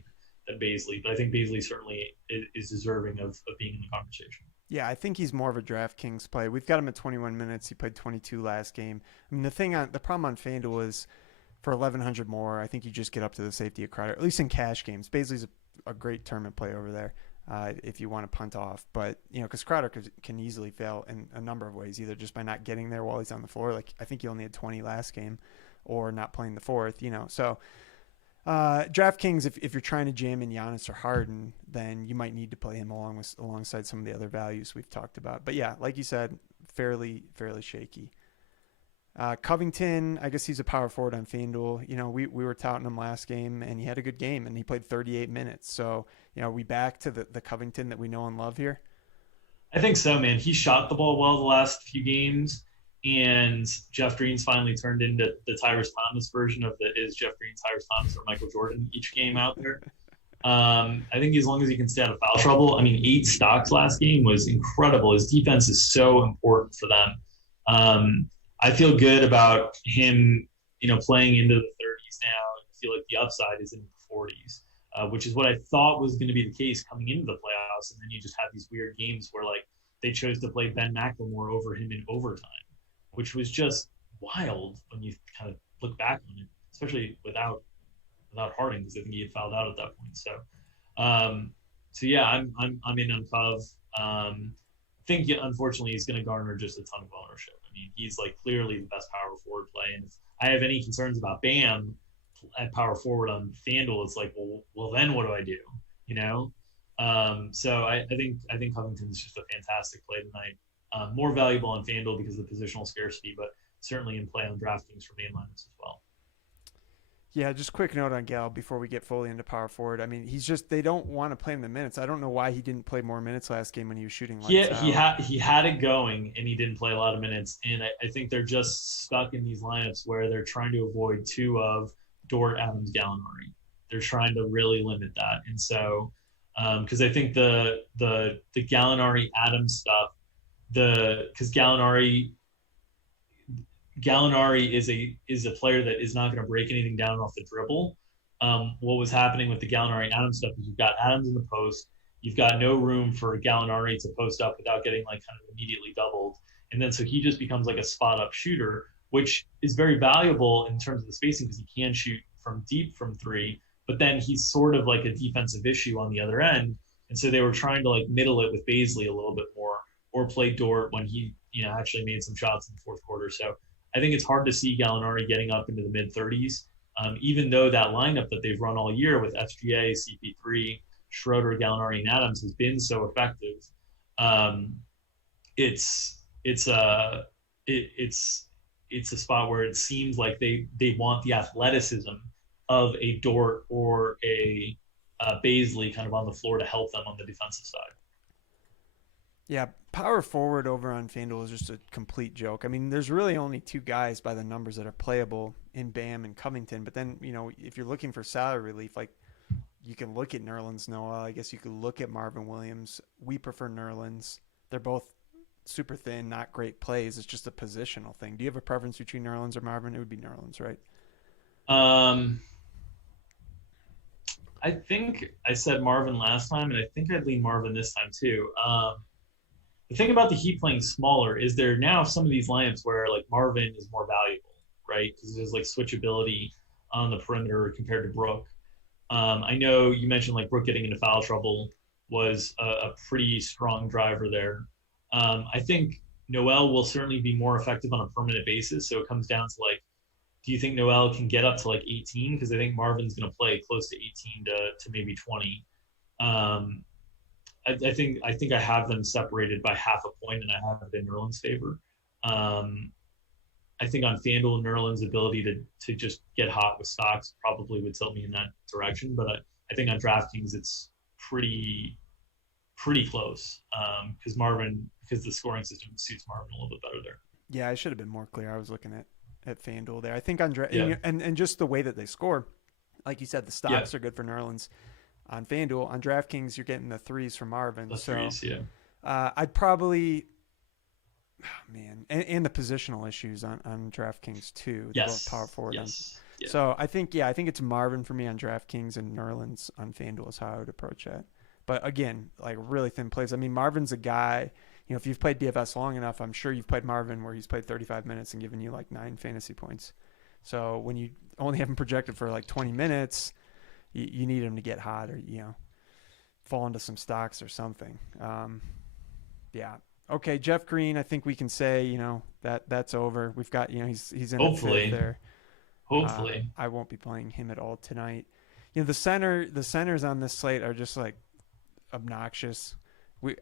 than Baisley, but I think Baisley certainly is deserving of being in the conversation. Yeah, I think he's more of a DraftKings play. We've got him at 21 minutes. He played 22 last game. I mean, the problem on FanDuel is for 1,100 more, I think you just get up to the safety of Crowder, at least in cash games. Baisley's a great tournament play over there if you want to punt off. But, because Crowder can easily fail in a number of ways, either just by not getting there while he's on the floor. Like, I think he only had 20 last game, or not playing the fourth, So DraftKings, if you're trying to jam in Giannis or Harden, then you might need to play him alongside some of the other values we've talked about. But, yeah, like you said, fairly shaky. Covington, I guess he's a power forward on FanDuel. We were touting him last game, and he had a good game, and he played 38 minutes. So, are we back to the Covington that we know and love here? I think so, man. He shot the ball well the last few games, and Jeff Green's finally turned into the Tyrese Thomas version of is Jeff Green Tyrese Thomas or Michael Jordan each game out there. I think as long as he can stay out of foul trouble, 8 stocks last game was incredible. His defense is so important for them. I feel good about him, playing into the 30s now. I feel like the upside is in the 40s, which is what I thought was going to be the case coming into the playoffs. And then you just have these weird games where they chose to play Ben McLemore over him in overtime, which was just wild when you kind of look back on it, especially without Harden, because I think he had fouled out at that point. So yeah, I'm in on Cov. I think unfortunately he's going to garner just a ton of ownership. He's clearly the best power forward play, and if I have any concerns about Bam at power forward on FanDuel, it's well, then what do I do? So I think Covington is just a fantastic play tonight. More valuable on FanDuel because of the positional scarcity, but certainly in play on DraftKings for main lineups as well. Yeah, just quick note on Gal before we get fully into power forward. They don't want to play him the minutes. I don't know why he didn't play more minutes last game when he was shooting lights out. He had it going, and he didn't play a lot of minutes. And I think they're just stuck in these lineups where they're trying to avoid 2 of Dort, Adams, Gallinari. They're trying to really limit that. And so, because I think the Gallinari Adams stuff, because Gallinari is a player that is not going to break anything down off the dribble. what was happening with the Gallinari and Adams stuff is you've got Adams in the post, you've got no room for Gallinari to post up without getting like kind of immediately doubled, and then so he just becomes like a spot up shooter, which is very valuable in terms of the spacing because he can shoot from deep from three, but then he's sort of like a defensive issue on the other end, and so they were trying to like middle it with Baisley a little bit more, or play Dort when he actually made some shots in the fourth quarter. So I think it's hard to see Gallinari getting up into the mid 30s, even though that lineup that they've run all year with SGA, CP3, Schroeder, Gallinari, and Adams has been so effective. Um, it's it's a spot where it seems like they want the athleticism of a Dort or a Baisley kind of on the floor to help them on the defensive side. Yeah, power forward over on FanDuel is just a complete joke. I mean, there's really only two guys by the numbers that are playable in Bam and Covington. But then, if you're looking for salary relief, like you can look at Nerlens Noel. I guess you could look at Marvin Williams. We prefer Nerlens. They're both super thin, not great plays. It's just a positional thing. Do you have a preference between Nerlens or Marvin? It would be Nerlens, right? Um, I think I said Marvin last time, and I think I'd lean Marvin this time too. The thing about the Heat playing smaller is there now some of these lineups where like Marvin is more valuable, right? Because there's like switchability on the perimeter compared to Brook. I know you mentioned like Brook getting into foul trouble was a pretty strong driver there. I think Noel will certainly be more effective on a permanent basis. So it comes down to like, do you think Noel can get up to like 18? Because I think Marvin's going to play close to 18 to maybe 20. Um, I think I have them separated by half a point, and I have it in Nerlens' favor. Um, I think on FanDuel, Nerlens' ability to just get hot with stocks probably would tilt me in that direction. But I think on DraftKings, it's pretty close because the scoring system suits Marvin a little bit better there. Yeah, I should have been more clear. I was looking at FanDuel there. I think on Yeah, and just the way that they score, like you said, the yeah, stocks are good for Nerlens on FanDuel. On DraftKings, you're getting the threes from Marvin. the So threes. Yeah, I'd probably, man, and the positional issues on DraftKings too. They're both power yes, forward. yes, yeah. So I think it's Marvin for me on DraftKings and Nerlens on FanDuel is how I would approach that. But again, like really thin plays. I mean, Marvin's a guy. If you've played DFS long enough, I'm sure you've played Marvin where he's played 35 minutes and given you like 9 fantasy points. So when you only have him projected for like 20 minutes, you need him to get hot or fall into some stocks or something. Yeah. Okay, Jeff Green. I think we can say that's over. We've got he's in the fifth Hopefully, there. hopefully. I won't be playing him at all tonight. The centers on this slate are just like obnoxious.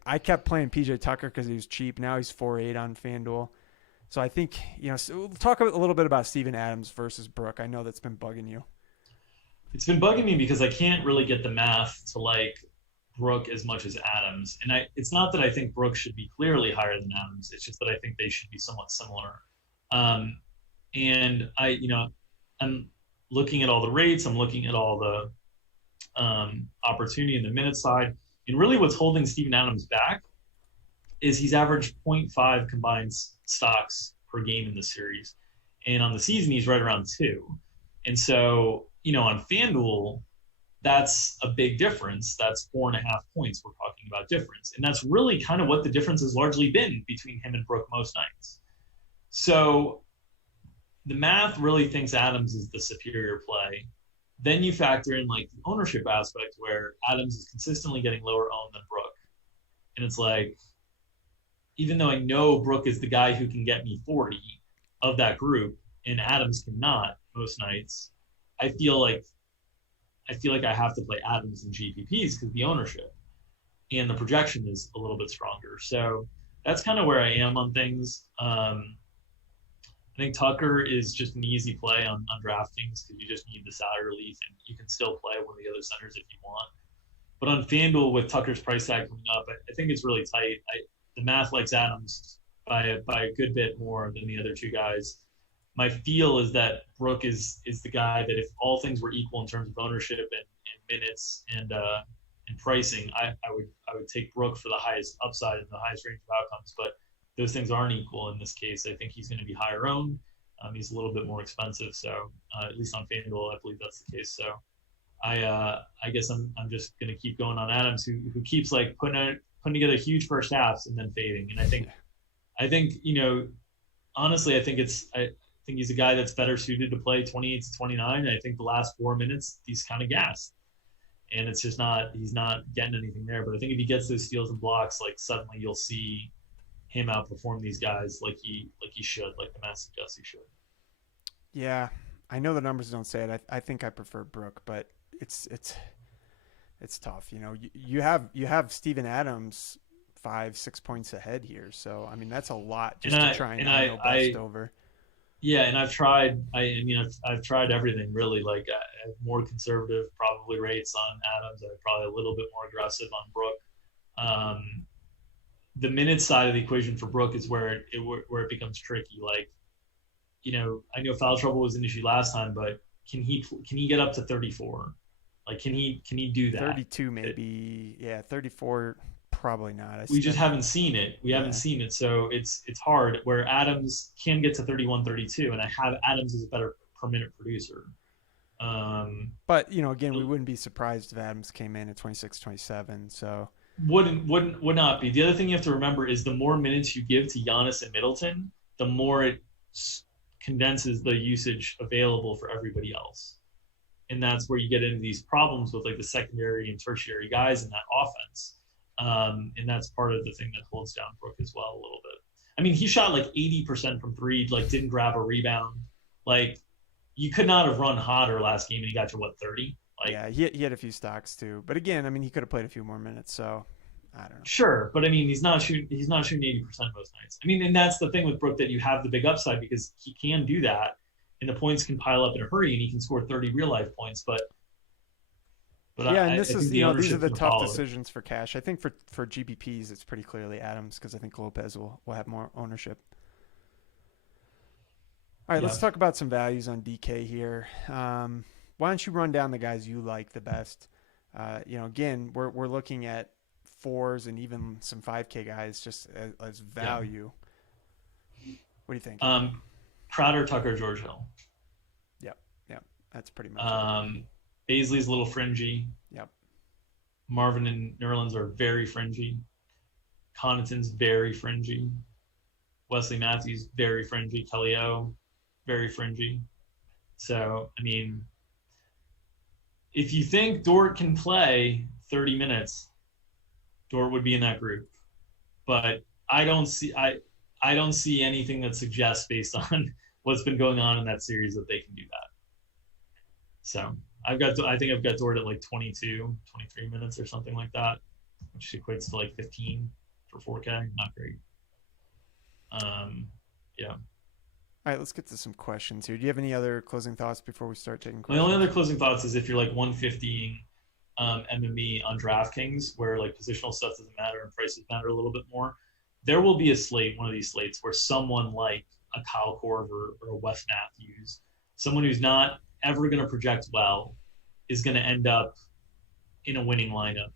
I kept playing PJ Tucker because he was cheap. Now he's 4.8 on FanDuel. So I think so we'll talk a little bit about Steven Adams versus Brook. I know that's been bugging you. It's been bugging me because I can't really get the math to like Brook as much as Adams. And it's not that I think Brook should be clearly higher than Adams. It's just that I think they should be somewhat similar. Um, and I'm looking at all the rates. I'm looking at all the opportunity in the minute side. And really what's holding Steven Adams back is he's averaged 0.5 combined stocks per game in the series. And on the season, he's right around 2. And so, on FanDuel, that's a big difference. That's 4.5 points we're talking about difference. And that's really kind of what the difference has largely been between him and Brook most nights. So the math really thinks Adams is the superior play. Then you factor in like the ownership aspect where Adams is consistently getting lower owned than Brook. And it's like, even though I know Brook is the guy who can get me 40 of that group and Adams cannot most nights, I feel like I have to play Adams in GPPs because the ownership and the projection is a little bit stronger. So that's kind of where I am on things. I think Tucker is just an easy play on DraftKings because you just need the salary relief and you can still play one of the other centers if you want. But on FanDuel with Tucker's price tag coming up, I think it's really tight. The math likes Adams by a good bit more than the other two guys. My feel is that Brook is the guy that if all things were equal in terms of ownership and minutes and pricing, I would take Brook for the highest upside and the highest range of outcomes. But those things aren't equal in this case. I think he's going to be higher owned. He's a little bit more expensive. So at least on FanDuel, I believe that's the case. So I guess I'm just gonna keep going on Adams, who keeps like putting together huge first halves and then fading. And I think honestly, I think he's a guy that's better suited to play 28 to 29. I think the last 4 minutes he's kind of gassed, and it's just not he's not getting anything there. But I think if he gets those steals and blocks, like suddenly you'll see him outperform these guys like he should, like the math suggests he should. Yeah, I know the numbers don't say it. I think I prefer Brook, but it's it's it's tough. You have Steven Adams 5-6 points ahead here, so I mean that's a lot And just to I try and and I know bust I over. yeah, and I've tried. I've tried everything really. Like I have more conservative probably rates on Adams. I'm probably a little bit more aggressive on Brook. Um, the minute side of the equation for Brook is where it becomes tricky. Like I know foul trouble was an issue last time, but can he get up to 34? Like can he do that? 32 maybe, yeah. 34 probably not. We just haven't seen it. We haven't Yeah, seen it, so it's hard. Where Adams can get to 31, 32, and I have Adams as a better per minute producer. Um, but again, we wouldn't be surprised if Adams came in at 26, 27. So would not be. The other thing you have to remember is the more minutes you give to Giannis and Middleton, the more it condenses the usage available for everybody else, and that's where you get into these problems with like the secondary and tertiary guys in that offense. And that's part of the thing that holds down Brook as well a little bit. I mean, he shot like 80% from three, like didn't grab a rebound. Like you could not have run hotter last game, and he got to what 30. Like yeah, he had a few stocks too. But again, I mean, he could have played a few more minutes. So I don't know. sure, but I mean, he's not shooting 80% most nights. I mean, and that's the thing with Brook, that you have the big upside because he can do that, and the points can pile up in a hurry, and he can score 30 real life points. But Yeah, and I this think is the these are ownership the can tough follow it. decisions for cash. I think for GPPs, it's pretty clearly Adams because I think Lopez will have more ownership. All right, let's Yeah. talk about some values on DK here. Why don't you run down the guys you like the best? Again, we're looking at fours and even some 5K guys just as Yeah. value. What do you think? Um, Crowder, Tucker, George Hill. Yep, yep, that's pretty much it. Um, Baisley's a little fringy. Yep. Marvin and Nerlens are very fringy. Connaughton's very fringy. Wesley Matthews, very fringy. Kelly O, very fringy. So, I mean, if you think Dort can play 30 minutes, Dort would be in that group. But I don't see anything that suggests, based on what's been going on in that series, that they can do that. So I think I've got Dort at like 22, 23 minutes or something like that, which equates to like 15 for 4K. Not great. Yeah. All right, let's get to some questions here. Do you have any other closing thoughts before we start taking My only questions? other closing thoughts is if you're like 150 MME on DraftKings, where like positional stuff doesn't matter and prices matter a little bit more, there will be a slate, one of these slates, where someone like a Kyle Korver or a Wes Matthews, someone who's not ever going to project well, is going to end up in a winning lineup,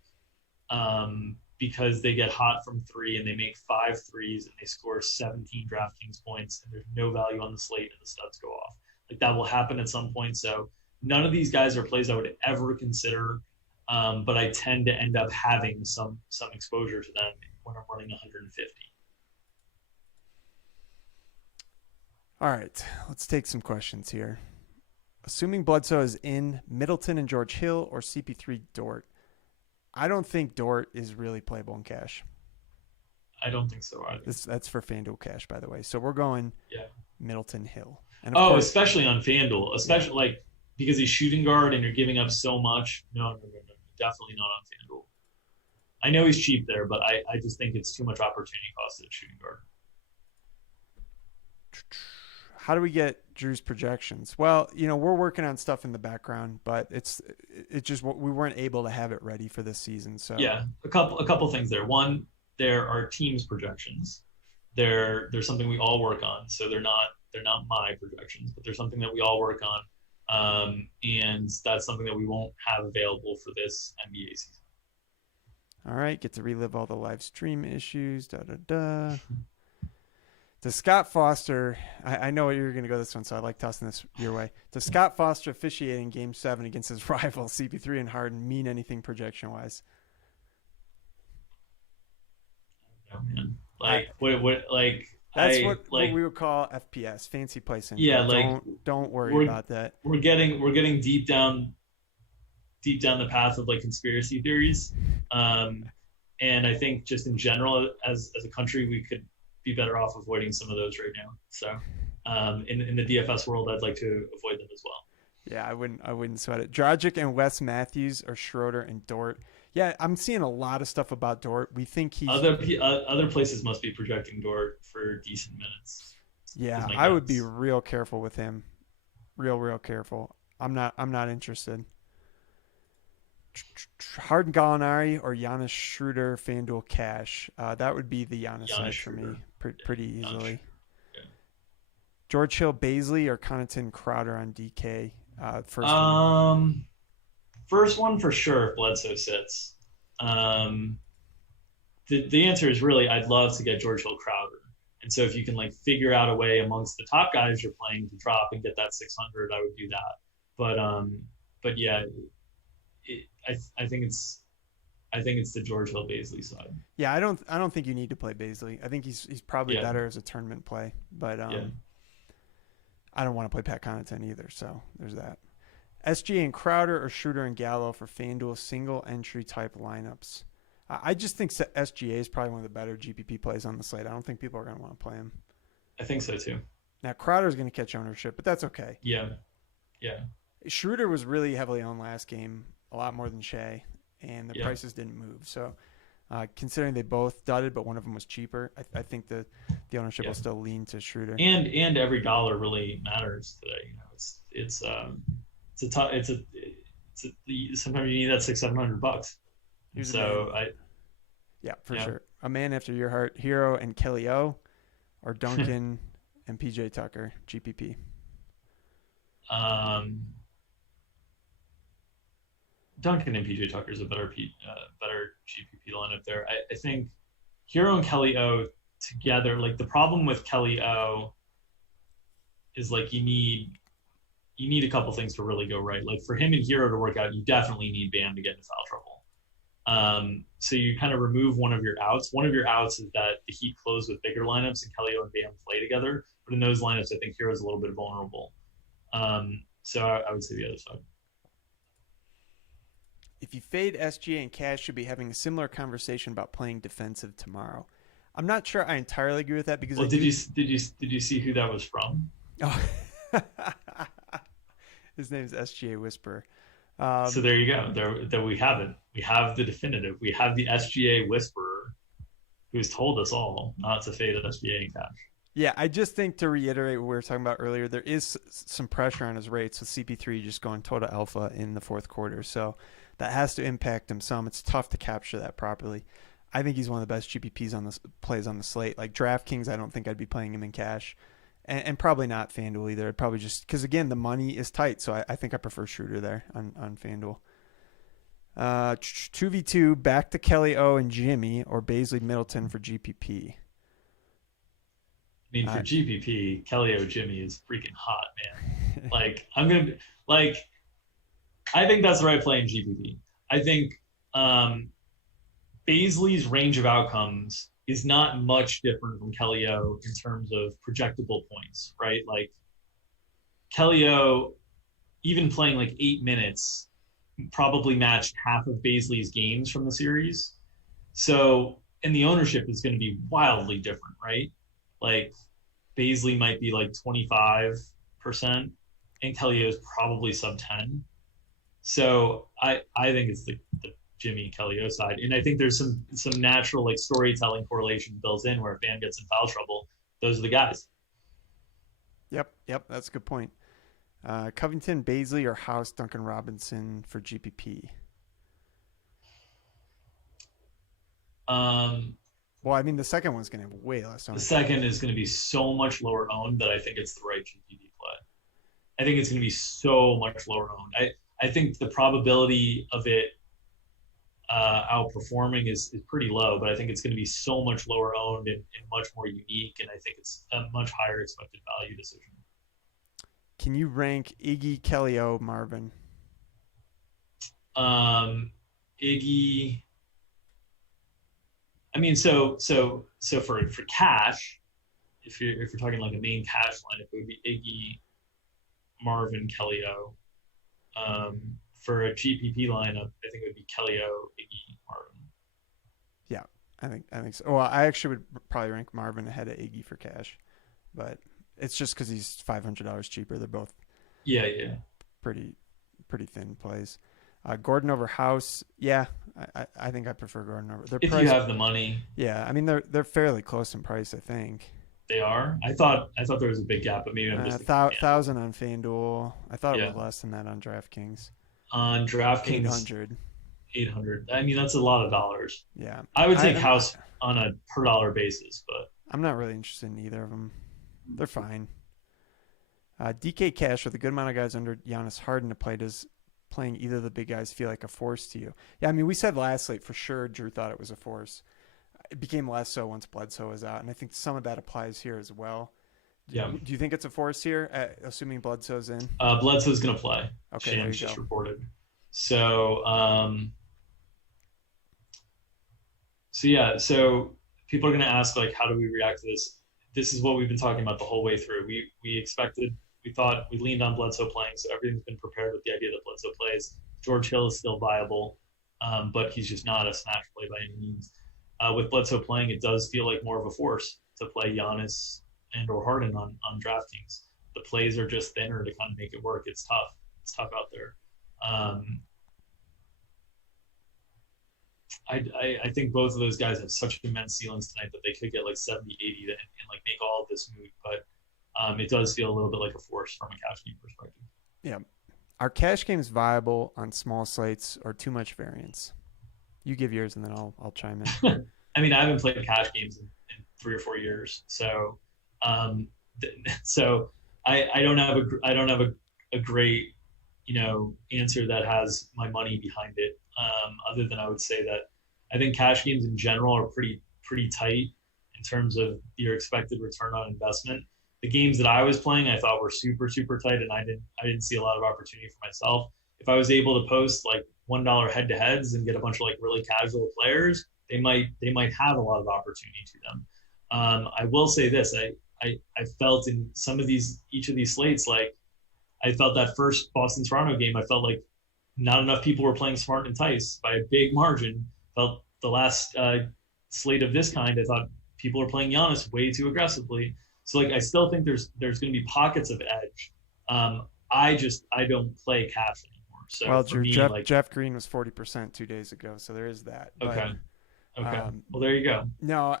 because they get hot from three and they make 5 threes and they score 17 DraftKings points, and there's no value on the slate and the studs go off. Like that will happen at some point. So none of these guys are plays I would ever consider, but I tend to end up having some exposure to them when I'm running 150. All right, let's take some questions here. Assuming Bledsoe is in, Middleton and George Hill or CP3 Dort. I don't think Dort is really playable in cash. I don't think so either. That's for FanDuel cash, by the way. So we're going Yeah. Middleton Hill. And of Oh, course, especially on FanDuel, yeah. especially like because he's shooting guard and you're giving up so much. No, definitely not on FanDuel. I know he's cheap there, but I just think it's too much opportunity cost at shooting guard. How do we get Drew's projections? Well, we're working on stuff in the background, but it just we weren't able to have it ready for this season. So Yeah, a couple things there. One, there are teams projections. There's something we all work on, so they're not my projections, but there's something that we all work on, and that's something that we won't have available for this NBA season. all right, get to relive all the live stream issues. Da da da. Does Scott Foster, I know you're going to go this one, so I like tossing this your way. Does Scott Foster officiating Game 7 against his rival CP3 and Harden mean anything projection-wise? Oh, man. Like, like, That's what we would call FPS, fancy play syndrome. yeah, like, Don't worry about that. we're getting deep down the path of like conspiracy theories. And I think just in general, as a country, we could be better off avoiding some of those right now. So in the DFS world, I'd like to avoid them as well. Yeah, I wouldn't sweat it. Dragic and Wes Matthews or Schroeder and Dort. Yeah, I'm seeing a lot of stuff about Dort. We think he's Other places must be projecting Dort for decent minutes. Yeah, I would be real careful with him. Real careful. I'm not interested. Harden Gallinari or Giannis Schroeder FanDuel Cash. That would be the Giannis side for me pretty easily. Yeah. George Hill Baisley or Connaughton Crowder on DK. First one for sure if Bledsoe sits. The answer is really I'd love to get George Hill Crowder. And so if you can like figure out a way amongst the top guys you're playing to drop and get that 600, I would do that. But yeah, I think it's the George Hill Baisley side. Yeah, I don't think you need to play Baisley. I think he's probably better as a tournament play, but I don't want to play Pat Connaughton either. So there's that. SGA and Crowder or Schroeder and Gallo for FanDuel single entry type lineups. I just think SGA is probably one of the better GPP plays on the slate. I don't think people are going to want to play him. I think so too. Now Crowder is going to catch ownership, but that's okay. Yeah. Schroeder was really heavily owned last game, a lot more than Shea, and the prices didn't move. So considering they both dudded, but one of them was cheaper, I think the ownership will still lean to Schroeder. And every dollar really matters today. You know, sometimes you need that $600-700. For sure. A man after your heart, Hero and Kelly O, or Duncan and PJ Tucker, GPP. Duncan and PJ Tucker is a better GPP lineup there. I think Hero and Kelly O together, like the problem with Kelly O is like you need a couple things to really go right. Like for him and Hero to work out, you definitely need Bam to get into foul trouble. So you kind of remove one of your outs. One of your outs is that the Heat close with bigger lineups and Kelly O and Bam play together. But in those lineups, I think Hero's a little bit vulnerable. So I would say the other side. If you fade SGA and Cash, should be having a similar conversation about playing defensive tomorrow. I'm not sure I entirely agree with that because. Well, did you see who that was from? Oh, his name's SGA Whisperer. So there you go. There we have it. We have the definitive. We have the SGA Whisperer, who's told us all not to fade SGA and Cash. Yeah, I just think to reiterate what we were talking about earlier, there is some pressure on his rates with CP3 just going total alpha in the fourth quarter. So that has to impact him some. It's tough to capture that properly. I think he's one of the best GPPs on the plays on the slate. Like DraftKings, I don't think I'd be playing him in Cash, and probably not FanDuel either. I'd probably just because again the money is tight, so I think I prefer Schroeder there on FanDuel. 2v2 back to Kelly O and Jimmy or Baisley Middleton for GPP. I mean, for GPP, Kelly O Jimmy is freaking hot, man. I think that's the right play in GPP. I think Baisley's range of outcomes is not much different from Kelly O in terms of projectable points, right? Like Kelly O, even playing like 8 minutes, probably matched half of Baisley's games from the series. So, and the ownership is going to be wildly different, right? Like Baisley might be like 25% and Kelly O is probably sub 10. So I think it's the Jimmy Kelly O side. And I think there's some natural like storytelling correlation built in where if Bam gets in foul trouble, those are the guys. Yep. That's a good point. Covington, Baisley, or House, Duncan Robinson for GPP. Well, I mean, the second one's going to have way less owned. The second is going to be so much lower owned that I think it's the right GPP play. I think it's going to be so much lower owned. I think the probability of it outperforming is pretty low, but I think it's going to be so much lower owned and much more unique, and I think it's a much higher expected value decision. Can you rank Iggy, Kellyo, Marvin? Iggy, I mean, so for cash, if you're talking like a main cash lineup, it would be Iggy, Marvin, Kellyo. For a GPP lineup, I think it would be Kellyo, Iggy, Marvin. Yeah, I think so. Well, I actually would probably rank Marvin ahead of Iggy for cash, but it's just because he's $500 cheaper. They're both Yeah. pretty thin plays. Gordon over House, yeah, I think I prefer Gordon over. Their If price, you have the money, yeah, I mean they're fairly close in price. I think they are. I thought there was a big gap, but maybe I'm just thinking thousand on FanDuel. I thought it Yeah. was less than that on DraftKings. On Eight DraftKings, hundred. 800. I mean, that's a lot of dollars. Yeah, I would take I'm, House on a per dollar basis, but I'm not really interested in either of them. They're fine. DK Cash with a good amount of guys under Giannis Harden to play. Does playing either of the big guys feel like a force to you? Yeah, I mean, we said last slate for sure Drew thought it was a force. It became less so once Bledsoe was out, and I think some of that applies here as well. yeah. Do you think it's a force here, assuming Bledsoe's in? Bledsoe's going to play. Okay, there Shams you just go. reported. So, so people are going to ask, like, how do we react to this? This is what we've been talking about the whole way through. We expected, we thought, we leaned on Bledsoe playing, so everything's been prepared with the idea that Bledsoe plays. George Hill is still viable, but he's just not a smash play by any means. With Bledsoe playing, it does feel like more of a force to play Giannis and or Harden on DraftKings. The plays are just thinner to kind of make it work. It's tough. It's tough out there. I think both of those guys have such immense ceilings tonight that they could get like 70, 80 and like make all of this moot. But it does feel a little bit like a force from a cash game perspective. Yeah. Are cash games viable on small slates or too much variance? You give yours and then I'll chime in. I mean, I haven't played cash games in 3 or 4 years, so so I don't have a great answer that has my money behind it. Other than I would say that I think cash games in general are pretty tight in terms of your expected return on investment. The games that I was playing, I thought were super tight, and I didn't see a lot of opportunity for myself. If I was able to post like $1 head to heads and get a bunch of like really casual players, they might have a lot of opportunity to them. I will say this: I felt in each of these slates, like I felt that first Boston Toronto game, I felt like not enough people were playing smart and tice by a big margin. Felt the last slate of this kind, I thought people were playing Giannis way too aggressively. So like I still think there's going to be pockets of edge. I don't play cash anymore. So well, for Drew, me, Jeff Green was 40% 2 days ago, so there is that. Okay. But, Okay. Well, there you go. No,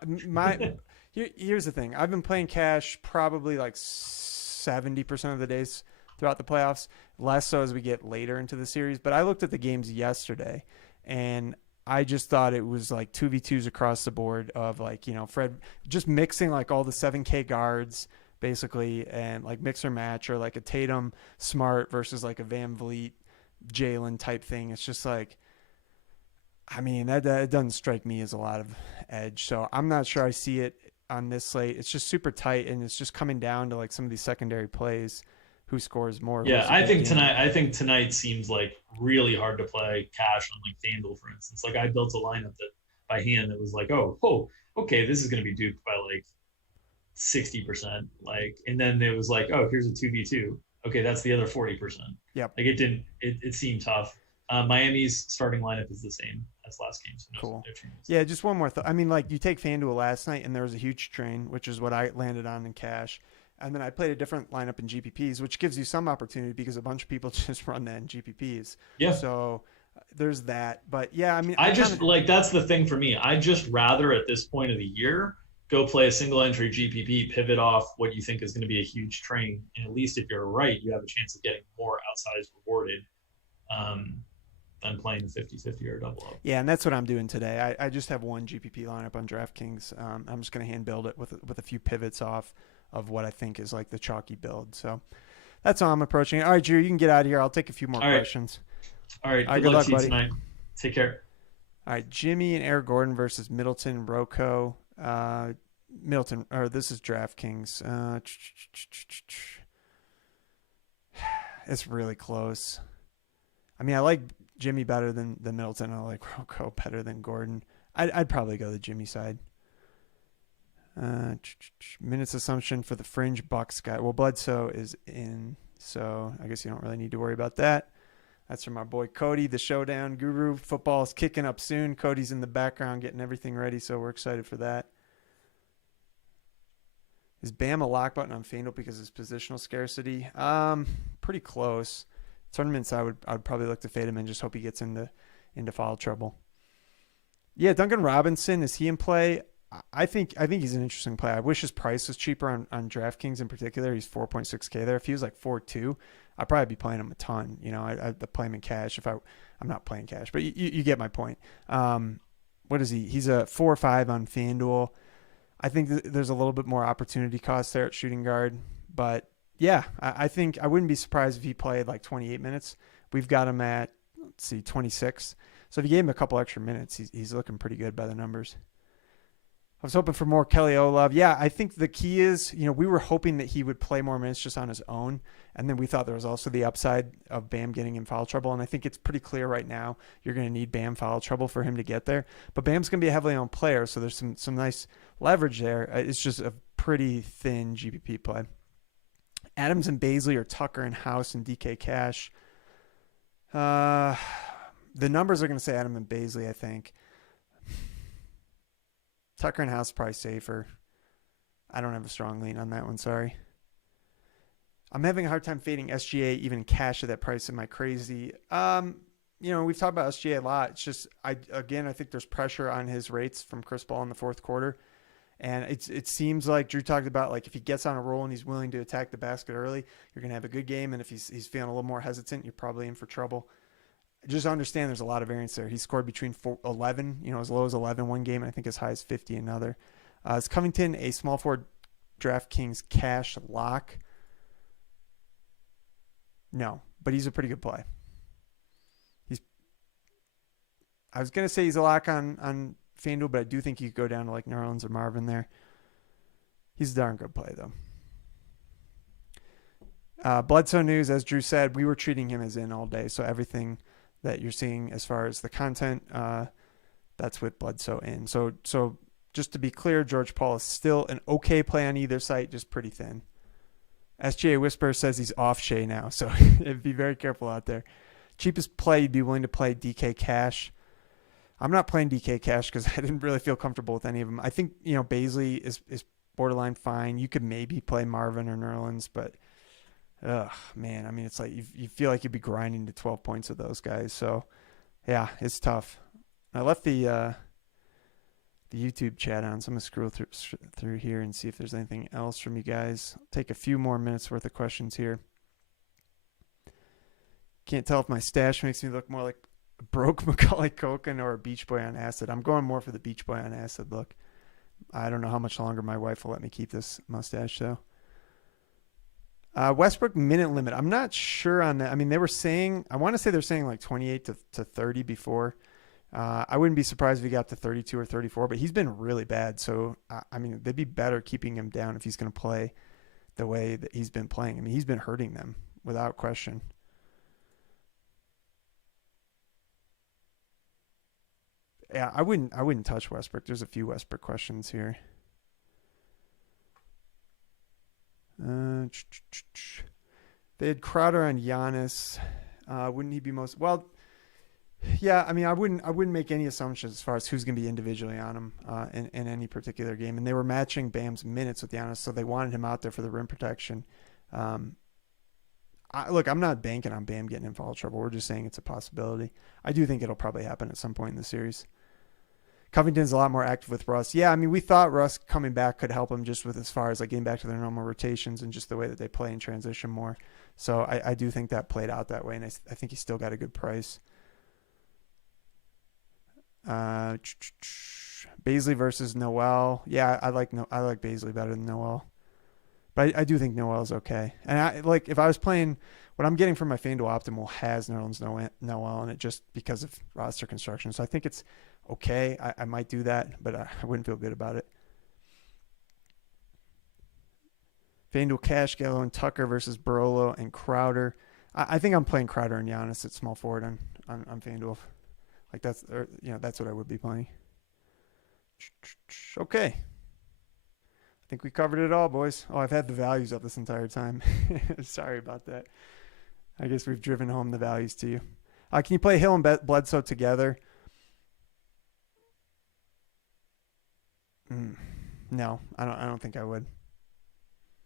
here's the thing. I've been playing cash probably like 70% of the days throughout the playoffs, less so as we get later into the series. But I looked at the games yesterday, and I just thought it was like 2v2s across the board of like, Fred just mixing like all the 7K guards basically and like mix or match, or like a Tatum Smart versus like a Van Vliet Jalen type thing. It's just like, I mean, that doesn't strike me as a lot of edge. So I'm not sure I see it on this slate. It's just super tight, and it's just coming down to like some of these secondary plays. Who scores more? Yeah, I think tonight seems like really hard to play cash on like FanDuel, for instance. Like I built a lineup that by hand that was like, okay, this is going to be duped by like 60%. Like, and then it was like, oh, here's a 2v2. Okay, that's the other 40%. Yep. Like it seemed tough. Miami's starting lineup is the same as last game. So cool. No changes. Yeah, just one more thought. I mean, like you take FanDuel last night, and there was a huge train, which is what I landed on in cash. And then I played a different lineup in GPPs, which gives you some opportunity because a bunch of people just run that in GPPs. Yeah. So there's that. But yeah, I mean, like that's the thing for me. I'd just rather at this point of the year go play a single entry GPP, pivot off what you think is going to be a huge train. And at least if you're right, you have a chance of getting more outsized rewarded than playing a 50-50 or a double up. Yeah, and that's what I'm doing today. I just have one GPP lineup on DraftKings. I'm just going to hand build it with a few pivots off of what I think is like the chalky build. So that's how I'm approaching it. All right, Drew, you can get out of here. I'll take a few more questions. All right. Good luck to you tonight. Take care. All right, Jimmy and Eric Gordon versus Middleton, Rocco. Middleton, or this is DraftKings. It's really close. I mean, I like Jimmy better than Middleton. I like Rocco better than Gordon. I'd probably go the Jimmy side. Minutes assumption for the fringe Bucks guy. Well, Bledsoe is in, so I guess you don't really need to worry about that. That's from our boy Cody, the Showdown Guru. Football is kicking up soon. Cody's in the background getting everything ready, so we're excited for that. Is Bam a lock button on FanDuel because of his positional scarcity? Pretty close. Tournaments, I would probably look to fade him and just hope he gets into foul trouble. Yeah, Duncan Robinson, is he in play? I think he's an interesting play. I wish his price was cheaper on DraftKings in particular. He's 4.6K there. If he was like 4.2, I'd probably be playing him a ton. You know, I'd play him in cash if I'm not playing cash, but you get my point. What is he? He's a 4 or 5 on FanDuel. I think there's a little bit more opportunity cost there at shooting guard, but yeah, I think I wouldn't be surprised if he played like 28 minutes. We've got him at, 26. So if you gave him a couple extra minutes, he's looking pretty good by the numbers. I was hoping for more Kelly Olave. Yeah, I think the key is, we were hoping that he would play more minutes just on his own. And then we thought there was also the upside of Bam getting in foul trouble. And I think it's pretty clear right now you're going to need Bam foul trouble for him to get there. But Bam's going to be a heavily owned player, so there's some nice leverage there. It's just a pretty thin GPP play. Adams and Baisley or Tucker and House and DK Cash. The numbers are going to say Adam and Baisley, I think. Tucker and House probably safer. I don't have a strong lean on that one, sorry. I'm having a hard time fading SGA even in cash at that price. Am I crazy? We've talked about SGA a lot. It's just, I think there's pressure on his rates from Chris Paul in the fourth quarter. And it seems like Drew talked about, like, if he gets on a roll and he's willing to attack the basket early, you're going to have a good game. And if he's feeling a little more hesitant, you're probably in for trouble. Just understand there's a lot of variance there. He scored between 11, as low as 11 one game, and I think as high as 50 another. Is Covington a small forward DraftKings cash lock? No, but he's a pretty good play. I was going to say he's a lock on FanDuel, but I do think you could go down to like Nerlens or Marvin there. He's a darn good play, though. Bledsoe news, as Drew said, we were treating him as in all day, so everything that you're seeing as far as the content, that's with Bledsoe in. So just to be clear, George Paul is still an okay play on either site, just pretty thin. SGA Whisper says he's off Shea now, so be very careful out there. Cheapest play, you'd be willing to play DK Cash. I'm not playing DK Cash because I didn't really feel comfortable with any of them. I think, Baisley is borderline fine. You could maybe play Marvin or Nerlens, but man, I mean, it's like you feel like you'd be grinding to 12 points with those guys. So, yeah, it's tough. I left the YouTube chat on, so I'm going to scroll through here and see if there's anything else from you guys. I'll take a few more minutes worth of questions here. Can't tell if my stash makes me look more like a broke Macaulay Culkin or a Beach Boy on acid. I'm going more for the Beach Boy on acid look. I don't know how much longer my wife will let me keep this mustache, though. Westbrook minute limit. I'm not sure on that. I mean, I want to say they're saying like 28 to 30 before. I wouldn't be surprised if he got to 32 or 34, but he's been really bad. So, I mean, they'd be better keeping him down if he's going to play the way that he's been playing. I mean, he's been hurting them without question. Yeah, I wouldn't touch Westbrook. There's a few Westbrook questions here. They had Crowder on Giannis. Wouldn't he be most well? Yeah, I mean, I wouldn't make any assumptions as far as who's going to be individually on him in any particular game. And they were matching Bam's minutes with Giannis, so they wanted him out there for the rim protection. Look, I'm not banking on Bam getting in foul trouble. We're just saying it's a possibility. I do think it'll probably happen at some point in the series. Covington's a lot more active with Russ. Yeah, I mean, we thought Russ coming back could help him just with as far as like getting back to their normal rotations and just the way that they play in transition more. So I do think that played out that way, and I think he still got a good price. Baisley versus Noel. Yeah, I like Baisley better than Noel. But I do think Noel's okay. And if I was playing, what I'm getting from my FanDuel Optimal has Nerlens Noel in it just because of roster construction. So I think it's okay. I might do that, but I wouldn't feel good about it. FanDuel Cash, Gallo and Tucker versus Barolo and Crowder. I think I'm playing Crowder and Giannis at small forward on FanDuel. Like that's what I would be playing. Okay. I think we covered it all, boys. Oh, I've had the values up this entire time. Sorry about that. I guess we've driven home the values to you. Can you play Hill and Bledsoe together? No, I don't think I would.